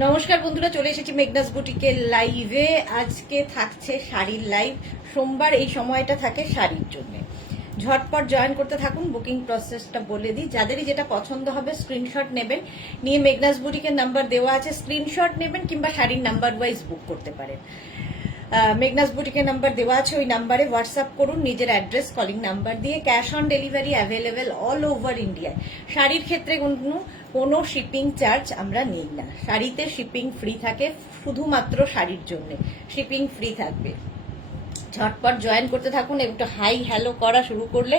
নমস্কার বন্ধুরা, চলে এসেছি মেঘনাস বুটিকের লাইভে। আজকে থাকছে শাড়ির লাইভ। সোমবার এই সময়টা থাকে শাড়ির জন্য। ঝটপট জয়েন করতে থাকুন। বুকিং প্রসেসটা বলে দিই, যাদেরই যেটা পছন্দ হবে স্ক্রিনশট নেবেন, নিয়ে মেঘনাস বুটিকের নাম্বার দেওয়া আছে, স্ক্রিনশট নেবেন কিংবা শাড়ির নাম্বার ওয়াইজ বুক করতে পারেন। মেঘনাস বুটিকের নাম্বার দেওয়া আছে, ওই নাম্বারে হোয়াটসঅ্যাপ করুন নিজের অ্যাড্রেস কলিং নাম্বার দিয়ে। Cash on delivery available all over ইন্ডিয়ায়। শাড়ির ক্ষেত্রে কোনো শিপিং চার্জ আমরা নেই না। শাড়িতে শিপিং ফ্রি থাকে, শুধুমাত্র শাড়ির জন্য শিপিং ফ্রি থাকবে। ঝটপট জয়েন করতে থাকুন। একটু হাই হ্যালো করা শুরু করলে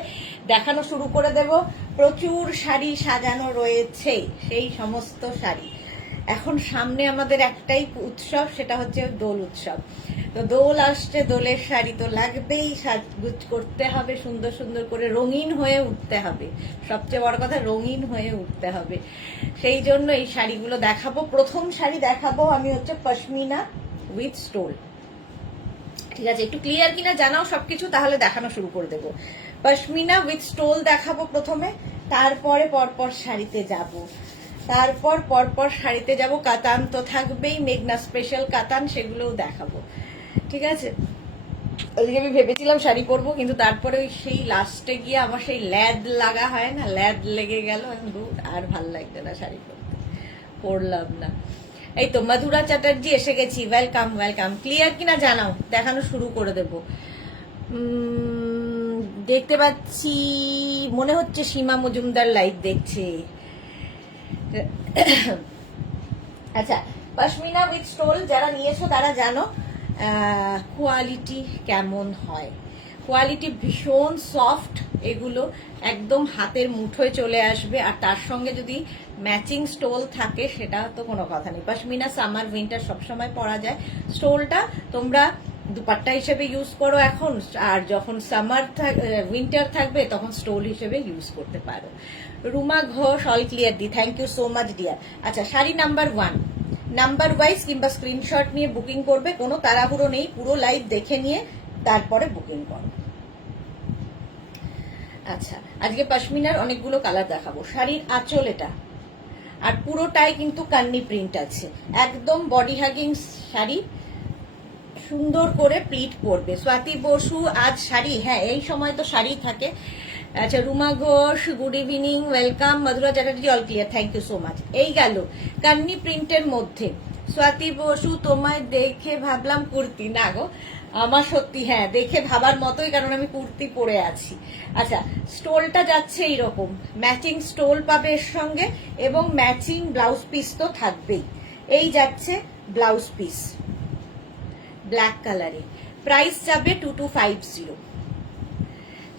দেখানো শুরু করে দেব। প্রচুর শাড়ি সাজানো রয়েছে, সেই সমস্ত শাড়ি। এখন সামনে আমাদের একটাই উৎসব, সেটা হচ্ছে দোল উৎসব। তো দোল আসছে, দোলের শাড়ি তো লাগবেই, সাজগুজ করতে হবে, সুন্দর সুন্দর করে রঙিন হয়ে উঠতে হবে। সবচেয়ে বড় কথা, রঙিন হয়ে উঠতে হবে। সেই জন্য এই শাড়িগুলো দেখাবো। প্রথম শাড়ি দেখাবো আমি হচ্ছে পশমিনা উইথ স্টোল। ঠিক আছে, একটু ক্লিয়ার কিনা জানাও সবকিছু, তাহলে দেখানো শুরু করে দেবো। পশমিনা উইথ স্টোল দেখাবো প্রথমে, তারপরে পরপর শাড়িতে যাব। শাড়িতে যাব। কাতান তো থাকবেই, মেঘনা স্পেশাল কাতান, সেগুলোও দেখাবো। ঠিক আছে, আজকে আমি ভেবেছিলাম শাড়ি পরবো, কিন্তু তারপরে সেই লাস্টে গিয়ে আমার সেই ল্যাদ লাগা হয় না, ল্যাদ লেগে গেল। আর ভাল লাগছে না শাড়ি পরতে, পরলাম না। এই তো মধুরা চ্যাটার্জি এসে গেছি, ওয়েলকাম ওয়েলকাম। ক্লিয়ার কিনা জানাও, দেখানো শুরু করে দেব। দেখতে পাচ্ছি, মনে হচ্ছে সীমা মজুমদার লাইভ দেখছে। আচ্ছা, পশমিনা উইথ স্টোল যারা নিয়েছো তারা জানো কোয়ালিটি কেমন হয়। কোয়ালিটি ভীষণ সফট, এগুলো একদম হাতের মুঠোয় চলে আসবে। আর তার সঙ্গে যদি ম্যাচিং স্টোল থাকে সেটা তো কোনো কথা নেই। পশমিনা সামার উইন্টার সবসময় পরা যায়। স্টোলটা তোমরা দুপাট্টা হিসেবে ইউজ করো এখন, আর যখন সামার উইন্টার থাকবে তখন স্টোল হিসেবে ইউজ করতে পারো। রুমা ঘোষ অল ক্লিয়ার দি, thank you so much dear. আচ্ছা, শাড়ি নাম্বার 1 নাম্বার ওয়াইজ কিংবা স্ক্রিনশট নিয়ে বুকিং করবে, কোনো তাড়াহুড়ো নেই, পুরো লাইভ দেখে নিয়ে তারপরে বুকিং করো। আচ্ছা, আজকে পশমিনার অনেকগুলো কালার দেখাবো। শাড়ির আঁচল এটা, আর পুরোটাই কিন্তু কান্নি প্রিন্ট আছে, একদম বডি হাগিং শাড়ি, সুন্দর করে প্লিট করবে। স্বাতি বসু আজ শাড়ি, হ্যাঁ এই সময় তো শাড়ি থাকে। আচ্ছা, Ruma Ghosh good evening, welcome. Madhura Chatterjee all clear, thank you so much. এই গেল কান্নি প্রিন্টের মধ্যে। স্বাতি বসু, তোমায় দেখে ভাবলাম কুর্তি, না গো আমার সত্যি হ্যাঁ দেখে ভাবার মতোই, কারণ আমি কুর্তি পরে আছি। আচ্ছা, স্টোলটা যাচ্ছে এইরকম, ম্যাচিং স্টোল পাবে এর সঙ্গে, এবং ম্যাচিং ব্লাউজ পিস তো থাকবেই। এই যাচ্ছে ব্লাউজ পিস ব্ল্যাক কালারে, প্রাইস যাবে 2250।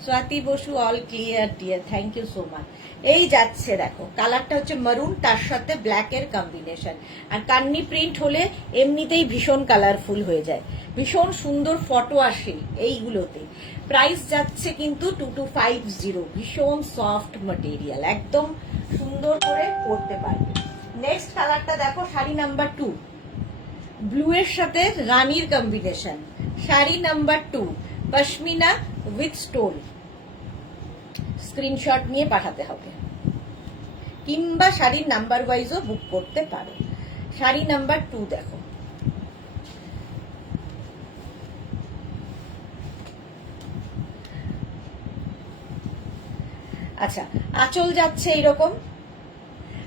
Swati Basu all clear dear, thank you so much. এই যাচ্ছে দেখো, কালারটা হচ্ছে মারুন, তার সাথে ব্ল্যাক এর কম্বিনেশন। আর কান্নি প্রিন্ট হলে এমনিতেই ভীষণ কালারফুল হয়ে যায়, ভীষণ সুন্দর ফটো আসে এইগুলোতে। প্রাইস যাচ্ছে কিন্তু 2250। ভীষণ সফট মেটেরিয়াল, একদম সুন্দর করে পরতে পারবে। নেক্সট কালারটা দেখো, শাড়ি নাম্বার 2, ব্লু এর সাথে রানীর combination. Sari number 2 pashmina with stole. Screenshot নিয়ে পাঠাতে হবে, কিংবা শাড়ির নাম্বার ওয়াইজও বুক করতে পারো। শাড়ি নাম্বার 2 দেখো, আচ্ছা আঁচল যাচ্ছে এইরকম,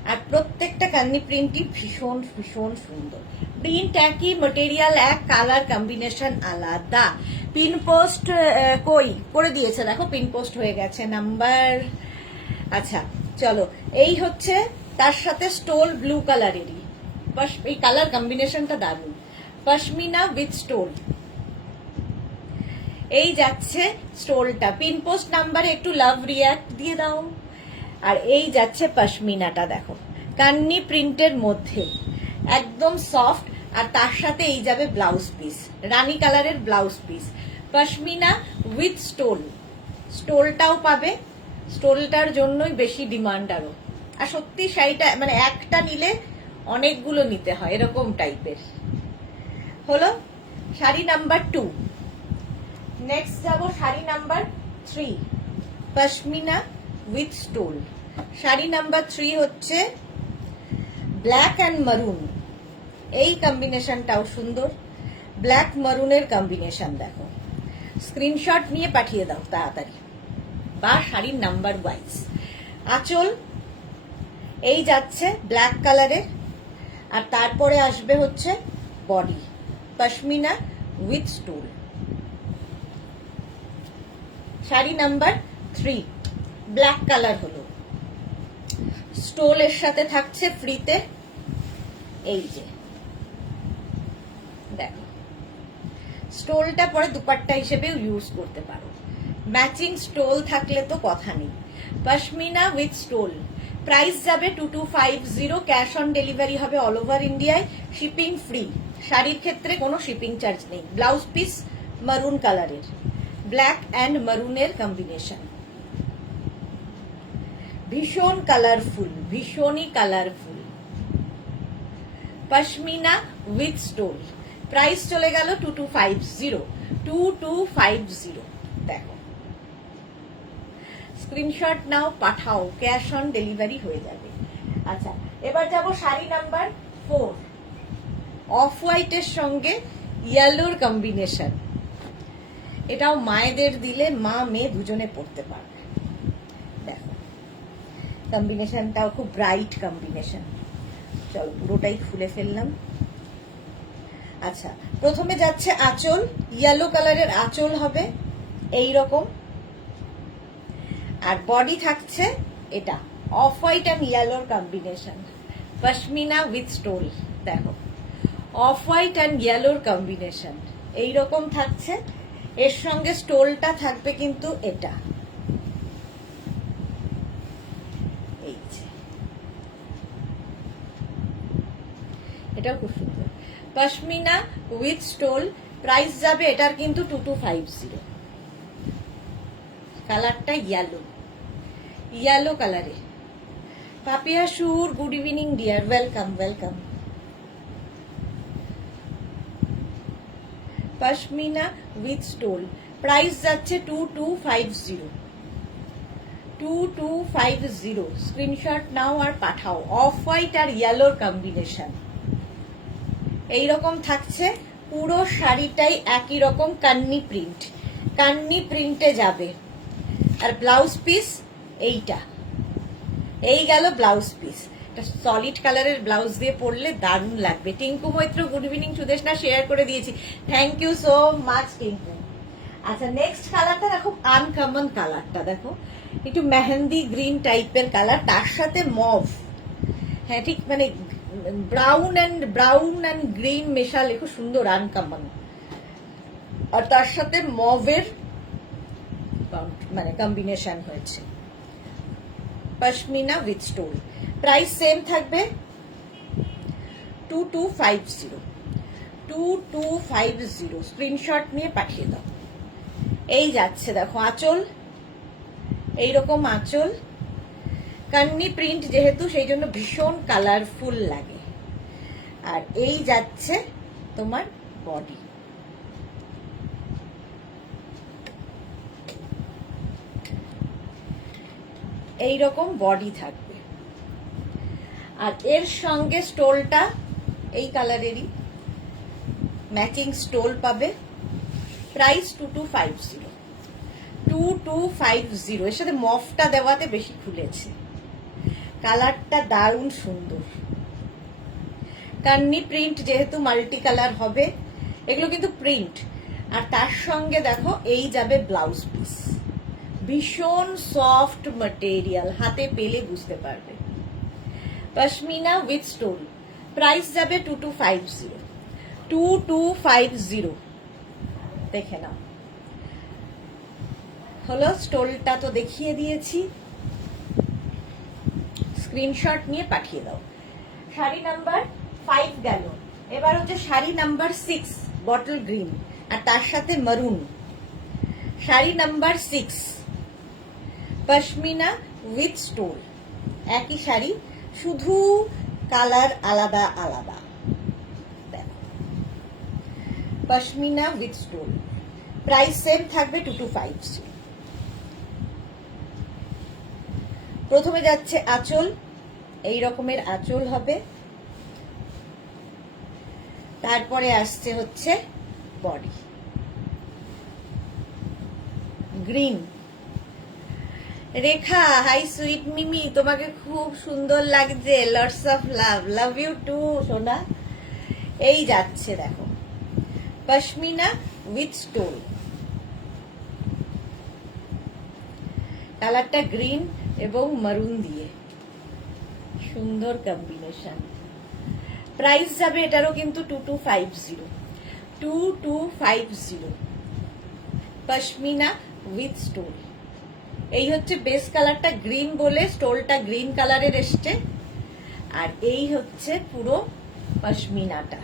আর প্রত্যেকটা কান্নি প্রিন্টই ভীষণ ভীষণ সুন্দর। প্রিন্ট একই, মেটেরিয়াল এক, কালার কম্বিনেশন আলাদা। পিন পোস্ট কই করে দিয়েছে দেখো, পিন পোস্ট হয়ে গেছে নাম্বার। আচ্ছা চলো, এই হচ্ছে তার সাথে স্টোল ব্লু কালারেরই, এই কালার কম্বিনেশনটা দারুণ। পশমিনা উইথ স্টোল, এই যাচ্ছে স্টোলটা। পিন পোস্ট নাম্বারে একটু লাভ রিয়াক্ট দিয়ে দাও। আর এই যাচ্ছে পশমিনাটা দেখো, কান্নি প্রিন্টের মধ্যে একদম সফট, আর তার সাথে এই যাবে ব্লাউজ পিস, রানী কালারের blouse piece. Pashmina with stole, স্টোলটাও পাবে, স্টোলটার জন্যই বেশি ডিমান্ড আরো। আর সত্যি শাড়িটা মানে একটা নিলে অনেকগুলো নিতে হয়, এরকম টাইপের। হলো শাড়ি নাম্বার 2। নেক্সট যাব sari number 3, pashmina with stole. Sari number 3 হচ্ছে ব্ল্যাক অ্যান্ড মারুন। এই কম্বিনেশনটাও সুন্দর, ব্ল্যাক মারুনের কম্বিনেশন দেখো। স্ক্রিনশট নিয়ে পাঠিয়ে দাও তাড়াতাড়ি, বা শাড়ির নাম্বার ওয়াইজ। আঁচল এই যাচ্ছে ব্ল্যাক কালারের, আর তারপরে আসবে হচ্ছে body pashmina with stole. Sari number 3 black colour হলো, স্টোলের সাথে থাকছে ফ্রিতে এই যে দেখো, স্টোলটা পরে দুপাট্টা হিসেবেও ইউজ করতে পারো। ম্যাচিং স্টোল থাকলে তো কথা নেই। পশমিনা উইথ স্টোল, প্রাইস যাবে 2250, ক্যাশ অন ডেলিভারি হবে অল ওভার ইন্ডিয়ায়, শিপিং ফ্রি। শাড়ির ক্ষেত্রে কোনো শিপিং চার্জ নেই। ব্লাউজ পিস মারুন কালারের, ব্ল্যাক অ্যান্ড মারুনের কম্বিনেশন, ভীষণ কালারফুল, ভীষণই colourful. Pashmina with stole, price চলে গেল 2250। দেখো, screenshot now, Pathao, cash on delivery হয়ে যাবে। আচ্ছা, এবার যাব শাড়ি নাম্বার 4, অফ হোয়াইটের সঙ্গে ইয়েলোর কম্বিনেশন। এটাও মায়েদের দিলে মা মেয়ে দুজনে পড়তে পারবে। দেখো, কম্বিনেশনটাও খুব ব্রাইট কম্বিনেশন। চলো পুরোটাই খুলে ফেললাম। আচ্ছা, প্রথমে যাচ্ছে আঁচল, ইয়েলো কালারের আঁচল হবে এই রকম, আর বডি থাকছে এটা অফ হোয়াইট অ্যান্ড ইয়েলোর কম্বিনেশন, পশমিনা উইথ স্টোল। দেখো, অফ হোয়াইট অ্যান্ড ইয়েলোর কম্বিনেশন এইরকম থাকছে। এর সঙ্গে স্টোলটা থাকবে কিন্তু এটা, এই যে, এটাও খুব সুন্দর। পশমিনা উইথ স্টোল, প্রাইস যাবে এটার কিন্তু 2250। কালারটা ইয়েলো, ইয়েলো কালারে। পাপিয়া সুর, good evening deer, welcome welcome. Pashmina with stole, price যাচ্ছে 2250। স্ক্রিনশট নাও আর পাঠাও। অফ হোয়াইট আর ইয়েলোর কম্বিনেশন এইরকম থাকছে। পুরো শাড়িটাই একই রকম কান্নি প্রিন্ট, কান্নি প্রিন্টে যাবে। আর ব্লাউজ পিস এইটা, এই গেল ব্লাউজ পিস। সলিড কালারের ব্লাউজ দিয়ে পরলে দারুণ লাগবে। Tinku Maitra, good evening. Sudeshna share করে দিয়েছি, thank you so much Tinku. আচ্ছা, নেক্সট কালারটা দেখো, আনকমন কালারটা দেখো, একটু মেহেন্দি গ্রিন টাইপের কালার, তার সাথে মভ। হ্যাঁ ঠিক, মানে ব্রাউন অ্যান্ড গ্রিন মেশালে খুব সুন্দর, আনকমন। আর তার সাথে মভের মানে কম্বিনেশন হয়েছে। Pashmina with stole, price same থাকবে 2250। স্ক্রিনশট নিয়ে পাঠিয়ে দাও। এই যাচ্ছে দেখো আঁচল, এইরকম আঁচল, কান্নি প্রিন্ট যেহেতু সেই জন্য ভীষণ কালারফুল লাগে। আর এই যাচ্ছে তোমার বডি, এইরকম বডি থাকবে। আর এর সঙ্গে স্টোলটা এই কালারেরই ম্যাচিং স্টোল পাবে। প্রাইস 2250। এর সাথে মফটা দেওয়াতে বেশি খুলেছে, কালারটা দারুণ সুন্দর। কান্নি প্রিন্ট যেহেতু মাল্টি কালার হবে, এগুলো কিন্তু প্রিন্ট। আর তার সঙ্গে দেখো এই যাবে ব্লাউজ পিস, ভীষণ সফট ম্যাটেরিয়াল, হাতে পেলে বুঝতে পারবে। পশমিনা উইথ স্টোল, প্রাইস যাবে 2250। দেখে নাও, হলো স্টোলটা তো দেখিয়ে দিয়েছি, স্ক্রিনশট নিয়ে পাঠিয়ে দাও। শাড়ি নাম্বার 5 গেল, এবার হচ্ছে শাড়ি নাম্বার 6 বটল গ্রিন আর তার সাথে মারুন। Sari number 6 pashmina with stole, একই শাড়ি, শুধু কালার আলাদা আলাদা। দেখো, pashmina with stole, price same থাকবে 2250। প্রথমে যাচ্ছে আঁচল, এই রকমের আঁচল হবে, তারপরে আসছে হচ্ছে body green. Rekha, hi sweet Mimi, তোমাকে খুব সুন্দর লাগছে, lots of love, love you too সোনা। এই যাচ্ছে দেখো পশমিনা উইথ স্টোল, কালারটা গ্রিন এবং মারুন দিয়ে, সুন্দর কম্বিনেশন। প্রাইস যাবে এটারও কিন্তু 2250, 2250 পশমিনা উইথ স্টোল। এই হচ্ছে বেস কালারটা গ্রিন বলে স্টোলটা গ্রিন কালারের এসছে, আর এই হচ্ছে পুরো পশমিনাটা,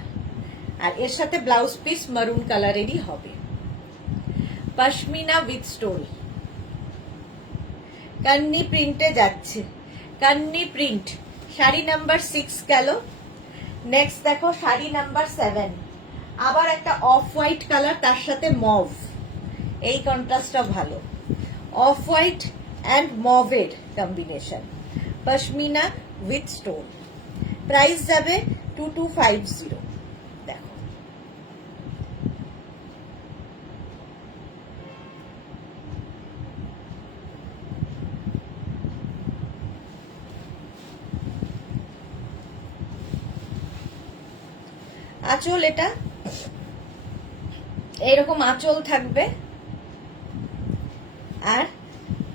আর এর সাথে ব্লাউজ পিস মারুন কালারেরই হবে। পশমিনা উইথ স্টোল, কান্নি প্রিন্টে যাচ্ছে, কান্নি প্রিন্ট। শাড়ি নাম্বার 6 গেল। নেক্সট দেখো শাড়ি নাম্বার 7, আবার একটা অফ হোয়াইট কালার, তার সাথে মভ, এই কন্ট্রাস্টটা ভালো, অফ হোয়াইট অ্যান্ড মভের combination, pashmina with stone. Price যাবে 2250। দেখো আঁচল, এটা এইরকম আঁচল থাকবে, আর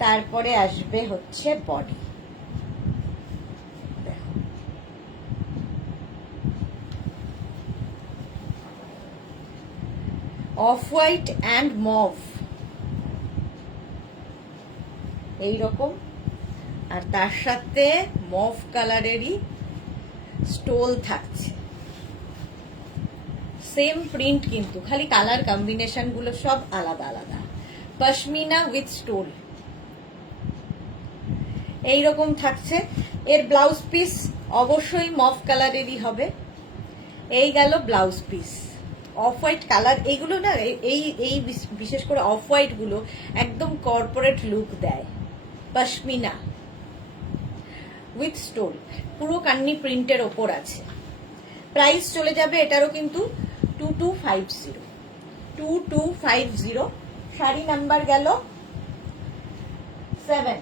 তারপরে আসবে হচ্ছে body. Of white and mauve এইরকম, আর তার সাথে মভ কালারেরই স্টোল থাকছে, সেম প্রিন্ট কিন্তু খালি কালার কম্বিনেশন গুলো সব আলাদা আলাদা। পশমিনা উইথ স্টোল এইরকম থাকছে। এর ব্লাউজ পিস অবশ্যই মভ কালারেরই হবে। এই গেল blouse piece, off white colour. এইগুলো না, এই এই বিশেষ করে অফ হোয়াইট গুলো একদম কর্পোরেট লুক দেয়। পশমিনা উইথ স্টোল, পুরো কান্নি প্রিন্টের ওপর আছে। প্রাইস চলে যাবে এটারও কিন্তু 2250, 2250। শাড়ি নাম্বার গেল 7।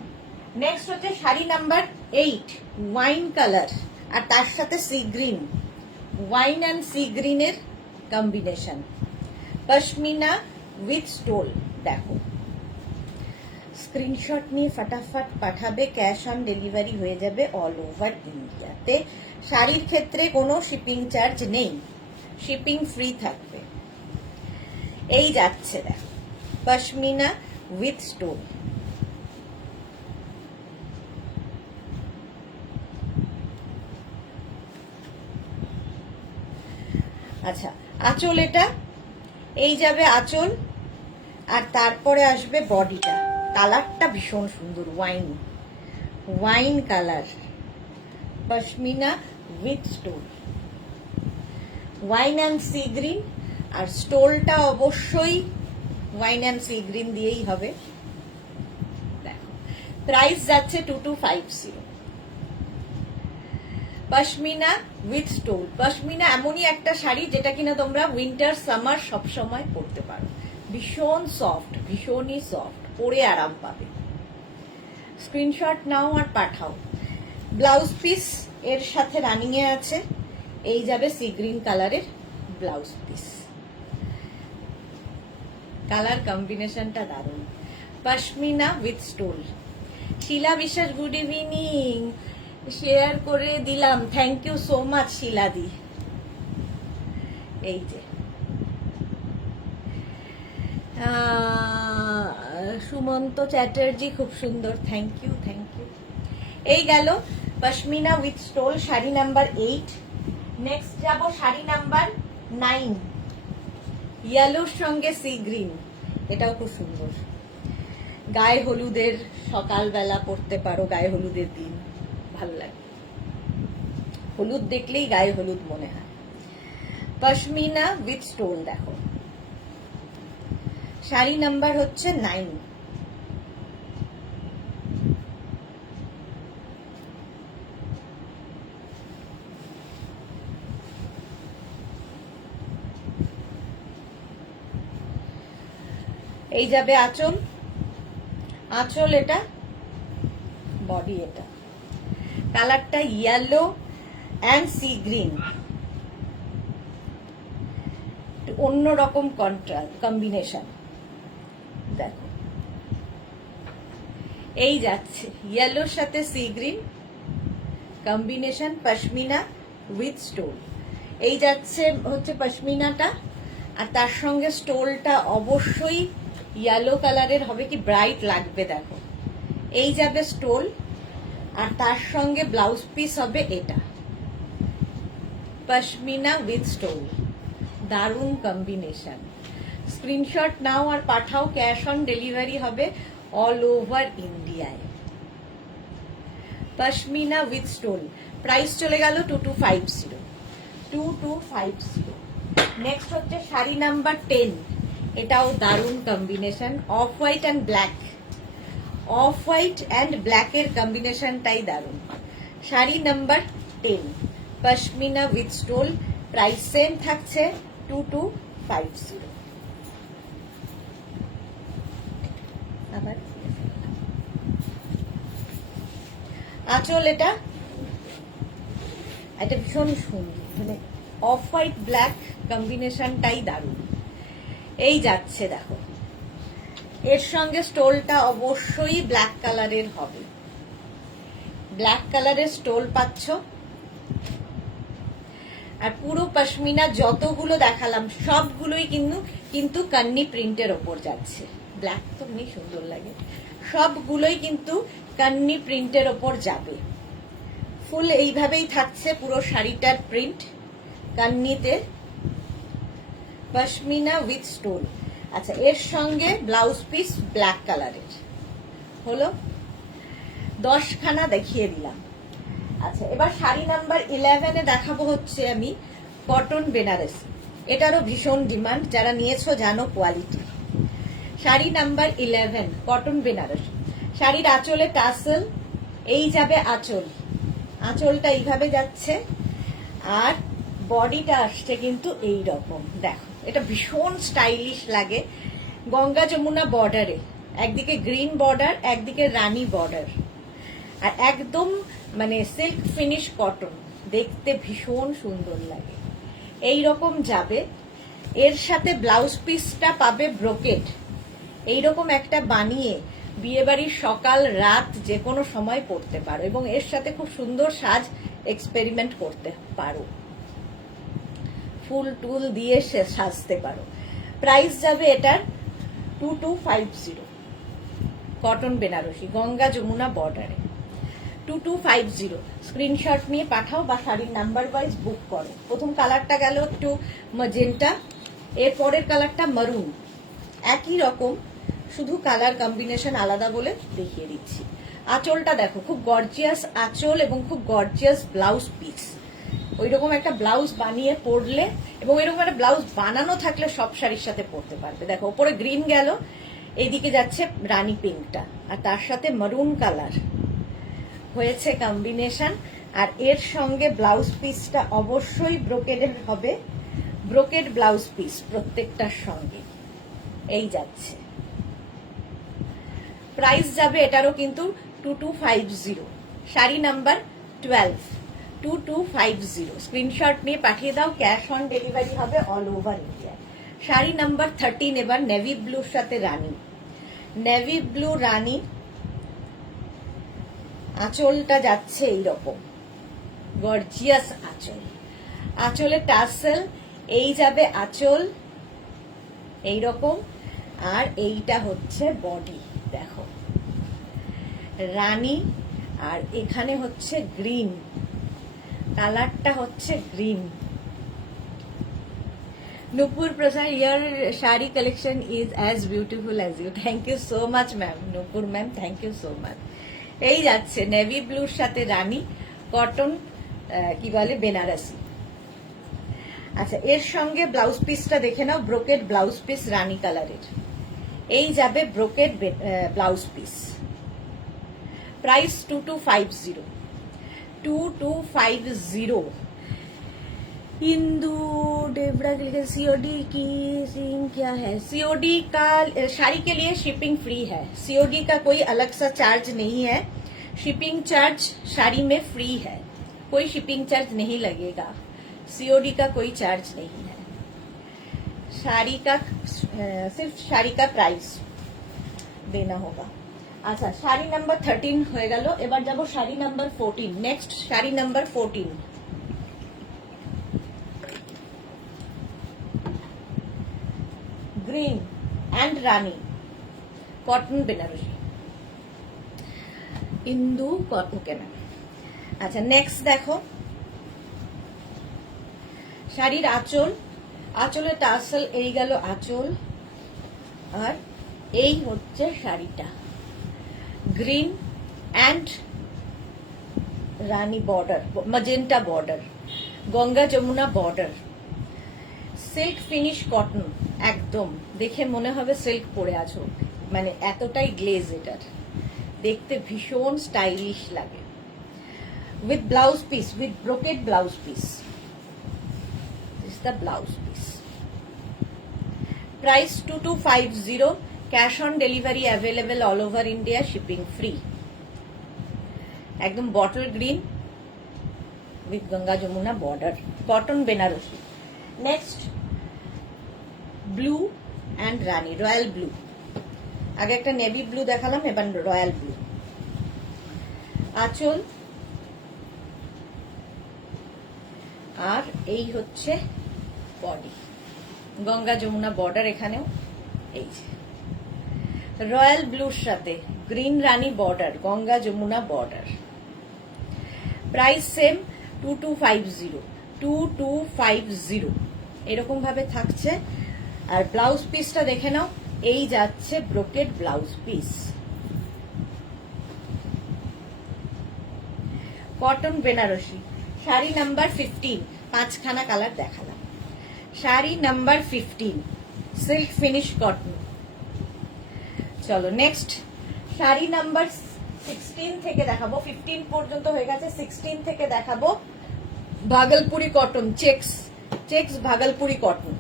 নেক্সট হচ্ছে শাড়ি নাম্বার 8, ওয়াইন কালার, আর তার সাথে sea green, wine and sea গ্রিনের কম্বিনেশন, পশমিনা উইথ স্টোল। দেখো স্ক্রিনশট নিয়ে ফটাফট পাঠাবে, ক্যাশ অন ডেলিভারি হয়ে যাবে অল ওভার ইন্ডিয়াতে। শাড়ির ক্ষেত্রে কোনো শিপিং চার্জ নেই, শিপিং ফ্রি থাকবে। এই যাচ্ছে দেখো পশমিনা উইথ স্টোল। আচ্ছা আঁচল, এটা এই যাবে আঁচল, আর তারপরে আসবে বডিটা। কালারটা ভীষণ সুন্দর, wine, wine colour, pashmina with stole, wine and sea green, আর স্টোলটা অবশ্যই ওয়াইন অ্যান্ড সি গ্রিন দিয়েই হবে। দেখো প্রাইস যাচ্ছে 2250। Pashmina with stole. পশমিনা এমনই একটা শাড়ি যেটা কিনা তোমরা উইন্টার সামার সবসময় পরতে পারো, ভীষণ সফট, ভীষণই সফট, পরে আরাম পাবে। স্ক্রিনশট নাও আর পাঠাও। ব্লাউজ পিস এর সাথে রানিং এ আছে, এই যাবে সি গ্রিন কালারের ব্লাউজ পিস। কালার কম্বিনেশনটা দারুণ। Pashmina with stole. শিলা বিশ্বাস, গুড ইভিনিং, শেয়ার করে দিলাম, থ্যাংক ইউ সো মাচ শিলাদি। এই যে সুমন্ত চ্যাটার্জি, খুব সুন্দর, থ্যাংক ইউ, থ্যাংক ইউ। এই গেল pashmina with stole sari number 8। Next যাব শাড়ি নাম্বার 9, ইয়েলোর সঙ্গে সি গ্রিন, এটাও খুব সুন্দর। গায়ে হলুদের সকালবেলা পরতে পারো, গায়ে হলুদের দিন ভালো লাগে, হলুদ দেখলেই গায়ে হলুদ মনে হয়। Pashmina with stone. দেখো শাড়ি নাম্বার হচ্ছে 9। এই যাবে আঁচল, আঁচল এটা, বডি এটা। কালারটা ইয়েলো অ্যান্ড সি গ্রিন, অন্যরকম কম্বিনেশন। দেখো এই যাচ্ছে ইয়েলোর সাথে sea green combination, pashmina with stole. এই যাচ্ছে হচ্ছে পশমিনাটা, আর তার সঙ্গে স্টোলটা অবশ্যই ইয়েলো কালারের হবে, কি ব্রাইট লাগবে। দেখো এই যাবে স্টোল, আর তার সঙ্গে ব্লাউজ পিস হবে এটা, পশমিনা উইথ স্টোল। দারুণ কম্বিনেশন। স্ক্রিনশট নাও আর পাঠাও, ক্যাশ অন ডেলিভারি হবে অল ওভার ইন্ডিয়ায়। পশমিনা উইথ স্টোল, প্রাইস চলে গেল 2250, 2250। নেক্সট হচ্ছে শাড়ি নাম্বার 10, এটাও দারুণ combination, of white and black. Of white and ব্ল্যাকের কম্বিনেশনটাই দারুণ। Sari number 10, pashmina with stole, price same থাকছে 2250। আবার আঁচল এটা, এটা ভীষণ সুন্দর, মানে অফ হোয়াইট ব্ল্যাক কম্বিনেশনটাই দারুণ। এই যাচ্ছে দেখো, এর সঙ্গে স্টোলটা অবশ্যই ব্ল্যাক কালারের হবে, ব্ল্যাক কালারের স্টোল পাচ্ছ। আর পুরো পশমিনা যতগুলো দেখালাম সবগুলোই কিন্তু কান্নি প্রিন্টের ওপর যাচ্ছে। ব্ল্যাক তো এমনি সুন্দর লাগে, সবগুলোই কিন্তু কান্নি প্রিন্টের ওপর যাবে। ফুল এইভাবেই থাকছে পুরো শাড়িটার প্রিন্ট, কান্নিতে, পশমিনা উইথ স্টোল। আচ্ছা, এর সঙ্গে ব্লাউজ পিস ব্ল্যাক কালারের হলো। 10খানা দেখিয়ে দিলাম। আচ্ছা, এবার শাড়ি নাম্বার 11-এ দেখাবো হচ্ছে আমি কটন বেনারসি। এটারও ভীষণ ডিমান্ড, যারা নিয়েছো জানো quality. Sari number 11 cotton Benarasi. শাড়ির আঁচলে টাসেল, এই যাবে আঁচল, আঁচলটা এইভাবে যাচ্ছে, আর বডিটা আসছে কিন্তু এই রকম। দেখো এটা ভীষণ স্টাইলিশ লাগে, গঙ্গা যমুনা বর্ডারে, একদিকে গ্রিন বর্ডার একদিকে রানী বর্ডার, আর একদম মানে সিল্ক ফিনিশ কটন, দেখতে ভীষণ সুন্দর লাগে। এই রকম যাবে। এর সাথে ব্লাউজ পিসটা পাবে ব্রোকেড, এইরকম একটা বানিয়ে বিয়েবাড়ির সকাল রাত যে কোনো সময় পরতে পারো, এবং এর সাথে খুব সুন্দর সাজ এক্সপেরিমেন্ট করতে পারো, ফুল টুল দিয়ে সাজতে পারো। প্রাইস যাবে এটার 2250, কটন বেনারসি, গঙ্গা যমুনা বর্ডারে, 2250। স্ক্রিনশট নিয়ে পাঠাও বা শাড়ির নাম্বার ওয়াইজ বুক করো। প্রথম কালারটা গেল একটু ম্যাজেন্টা, এর পরের কালারটা মারুন, একই রকম, শুধু কালার কম্বিনেশন আলাদা বলে দেখিয়ে দিচ্ছি। আঁচলটা দেখো, খুব গর্জিয়াস আঁচল এবং খুব গর্জিয়াস ব্লাউজ পিস। ওইরকম একটা ব্লাউজ বানিয়ে পরলে, এবং এরকম একটা ব্লাউজ বানানো থাকলে সব শাড়ির সাথে পরতে পারবে। দেখো ওপরে গ্রিন গেল, এইদিকে যাচ্ছে রানী পিঙ্কটা, আর তার সাথে মারুন কালার হয়েছে কম্বিনেশন। আর এর সঙ্গে ব্লাউজ পিসটা অবশ্যই ব্রোকেডের হবে, ব্রোকেড ব্লাউজ পিস প্রত্যেকটার সঙ্গে। এই যাচ্ছে, প্রাইস যাবে এটারও কিন্তু 2250। শাড়ি নাম্বার 12, 2250। স্ক্রিনশট নিয়ে পাঠিয়ে দাও, ক্যাশ অন ডেলিভারি হবে all over India. Sari number 13, এবার নেভি ব্লুর সাথে রানী, নেভি ব্লু রানী। আঁচলটা যাচ্ছে এইরকম গর্জিয়াস আঁচল, আঁচলে টাসেল, এই যাবে আঁচল এইরকম, আর এইটা হচ্ছে বডি। দেখো রানী, আর এখানে হচ্ছে গ্রিন, কালারটা হচ্ছে green. Nupur Prasad, your shari collection is as beautiful as you. Thank you so much, ma'am. Nupur ma'am, thank you so much. এই যাচ্ছে নেভি ব্লুর সাথে রানী, কটন কি বলে বেনারসি। আচ্ছা, এর সঙ্গে ব্লাউজ পিসটা দেখে নাও, ব্রোকেড ব্লাউজ পিস রানী কালারের। এই যাবে ব্রোকেড ব্লাউজ পিস, প্রাইস 2250, 2250। ইন্দু डेवरा के लिए सीओडी की सीन क्या है? सीओडी का साड़ी के लिए शिपिंग फ्री है, सीओडी का कोई अलग सा चार्ज नहीं है। शिपिंग चार्ज साड़ी में फ्री है, कोई शिपिंग चार्ज नहीं लगेगा, सीओडी का कोई चार्ज नहीं है। साड़ी का सिर्फ साड़ी का प्राइस देना होगा। अच्छा, শাড়ি নাম্বার 13 হয়ে গেল, এবার যাব sari number 14। Next sari number 14, green and rani cotton Benarasi, Indu cotton কেনা। আচ্ছা, নেক্সট দেখো শাড়ির আঁচল, আঁচলের টাসেল, এই গেল আঁচল, আর এই হচ্ছে শাড়িটা, green and rani border, magenta border, Ganga Jamuna border, silk finish cotton, একদম দেখে মনে হবে সিল্ক পরে আছো, মানে এতটাই গ্লেজ এটার, দেখতে ভীষণ স্টাইলিশ লাগে। With blouse piece, with brocade blouse piece, this the blouse piece. Price 2250, cash on delivery available all over India, shipping free. একদম bottle green with Ganga Jamuna border, cotton Benarasi. Next blue and রানী, royal blue. আগে একটা navy blue দেখালাম, এবার royal blue. আঁচল, আর এই হচ্ছে body, Ganga Jamuna border এখানেও, এই যে রয়্যাল ব্লুর সাথে গ্রিন রানী border, Ganga Jamuna border. Price same 2250 এরকম ভাবে থাকছে। আর ব্লাউজ পিসটা দেখে নাও, এই যাচ্ছে brocade blouse piece, cotton Benarasi. Sari number 15, 5খানা কালার দেখালাম। Sari number 15, silk finish cotton. চলো নেক্সট শাড়ি নাম্বার 16 থেকে দেখাবো, 15 পর্যন্ত হয়ে গেছে, 16 থেকে দেখাবো Bhagalpuri cotton, checks, checks Bhagalpuri cotton.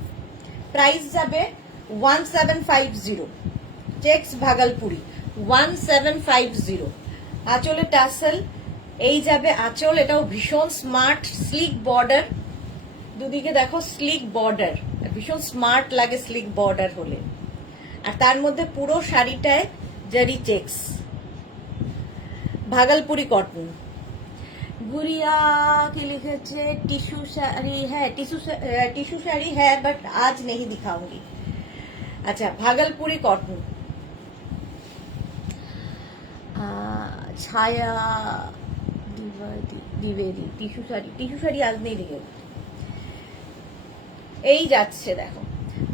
Price যাবে 1750, চেক্স ভাগলপুরি 1750। আঁচলে টাসেল, এই যাবে আঁচল, এটাও ভীষণ স্মার্ট, স্লিক বর্ডার, দুদিকে দেখো স্লিক বর্ডার, ভীষণ স্মার্ট লাগে স্লিক বর্ডার হলে। আর তার মধ্যে পুরো শাড়িটায় জারি চেক্স, ভাগলপুরি কটন। गुड़िया के लिखे टिश्यू साड़ी है, टिश्यू साड़ी है बट आज नहीं दिखाऊंगी। अच्छा, भागलपुरी कॉटन, छाया द्विवेदी, टिश्यू साड़ी आज नहीं दिखेगी। এই যাচ্ছে দেখো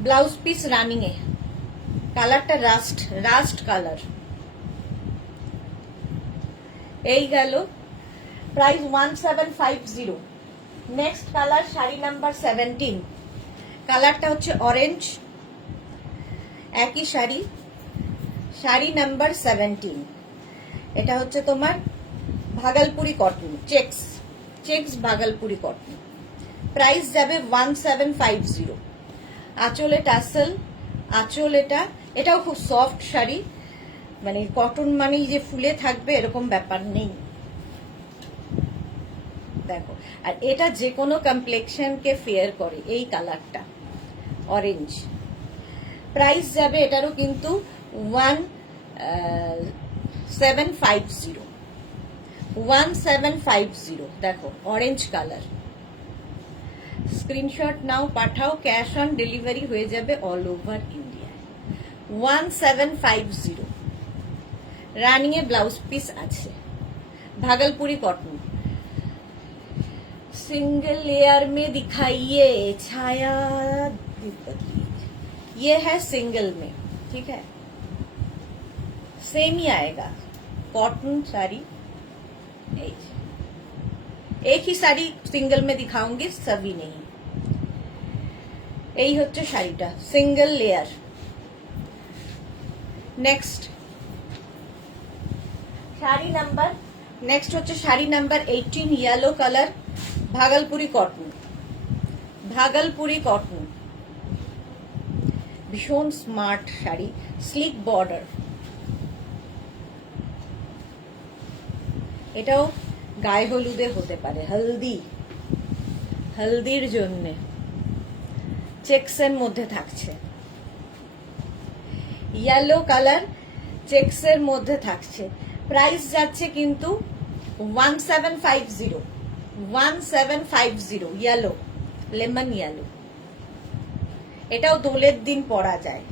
ব্লাউজ পিস রানিং এ, কালারটা রাস্ট কালার। এই গেল, price 1750। Next colour sari number 17, কালারটা হচ্ছে অরেঞ্জ, একই শাড়ি, শাড়ি নাম্বার 17। এটা হচ্ছে তোমার Bhagalpuri cotton, checks, checks Bhagalpuri cotton. Price যাবে 1750। আঁচলে টাসেল, আঁচল, এটাও খুব সফট শাড়ি, মানে কটন মানেই যে ফুলে থাকবে এরকম ব্যাপার নেই, দেখো। আর এটা যে কোনো কমপ্লেক্সনকে ফেয়ার করে, এই কালারটা অরেঞ্জ। প্রাইস যাবে এটারও কিন্তু 1750, দেখো orange colour. Screenshot now, Pathao, cash on delivery হয়ে যাবে অল ওভার ইন্ডিয়া। 1750। রানিং এ ব্লাউজ পিস আছে, भागलपुरी कॉटन। सिंगल लेयर में दिखाइए, छाया ये है सिंगल में, ठीक है, सेम ही आएगा। कॉटन साड़ी, एक ही साड़ी सिंगल में दिखाऊंगी, सभी नहीं। এই হচ্ছে শাড়িটা, single layer. Next sari number, next হচ্ছে sari number 18, yellow colour, Bhagalpuri cotton, Bhagalpuri cotton, ভীষণ স্মার্ট শাড়ি, স্লিক বর্ডার। এটাও গায়ে হলুদে হতে পারে, হলদির জন্য চেকসের মধ্যে থাকছে, ইয়েলো কালার চেকসের মধ্যে থাকছে। প্রাইস যাচ্ছে কিন্তু 1750, 1750, ইয়েলো, লেমন ইয়েলো। এটাও দোলের দিন পরা যায়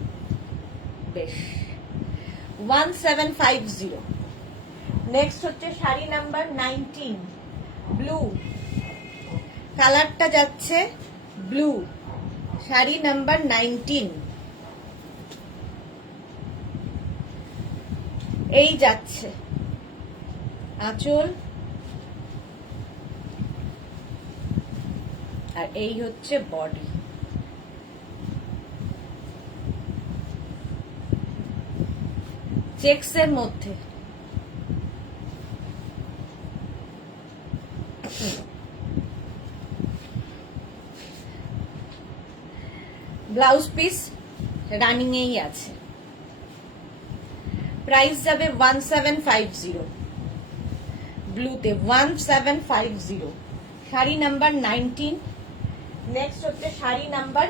বেশ। 1750। নেক্সট হচ্ছে শাড়ি নাম্বার 19, ব্লু কালারটা যাচ্ছে, ব্লু শাড়ি নাম্বার 19। এই যাচ্ছে আঁচল, আর এই হচ্ছে বডি। চেকসের মধ্যে ব্লাউজ পিস রানিং এই আছে। প্রাইস যাবে 1750, ব্লুতে 1750, শাড়ি নাম্বার 19। নেক্সট হচ্ছে sari number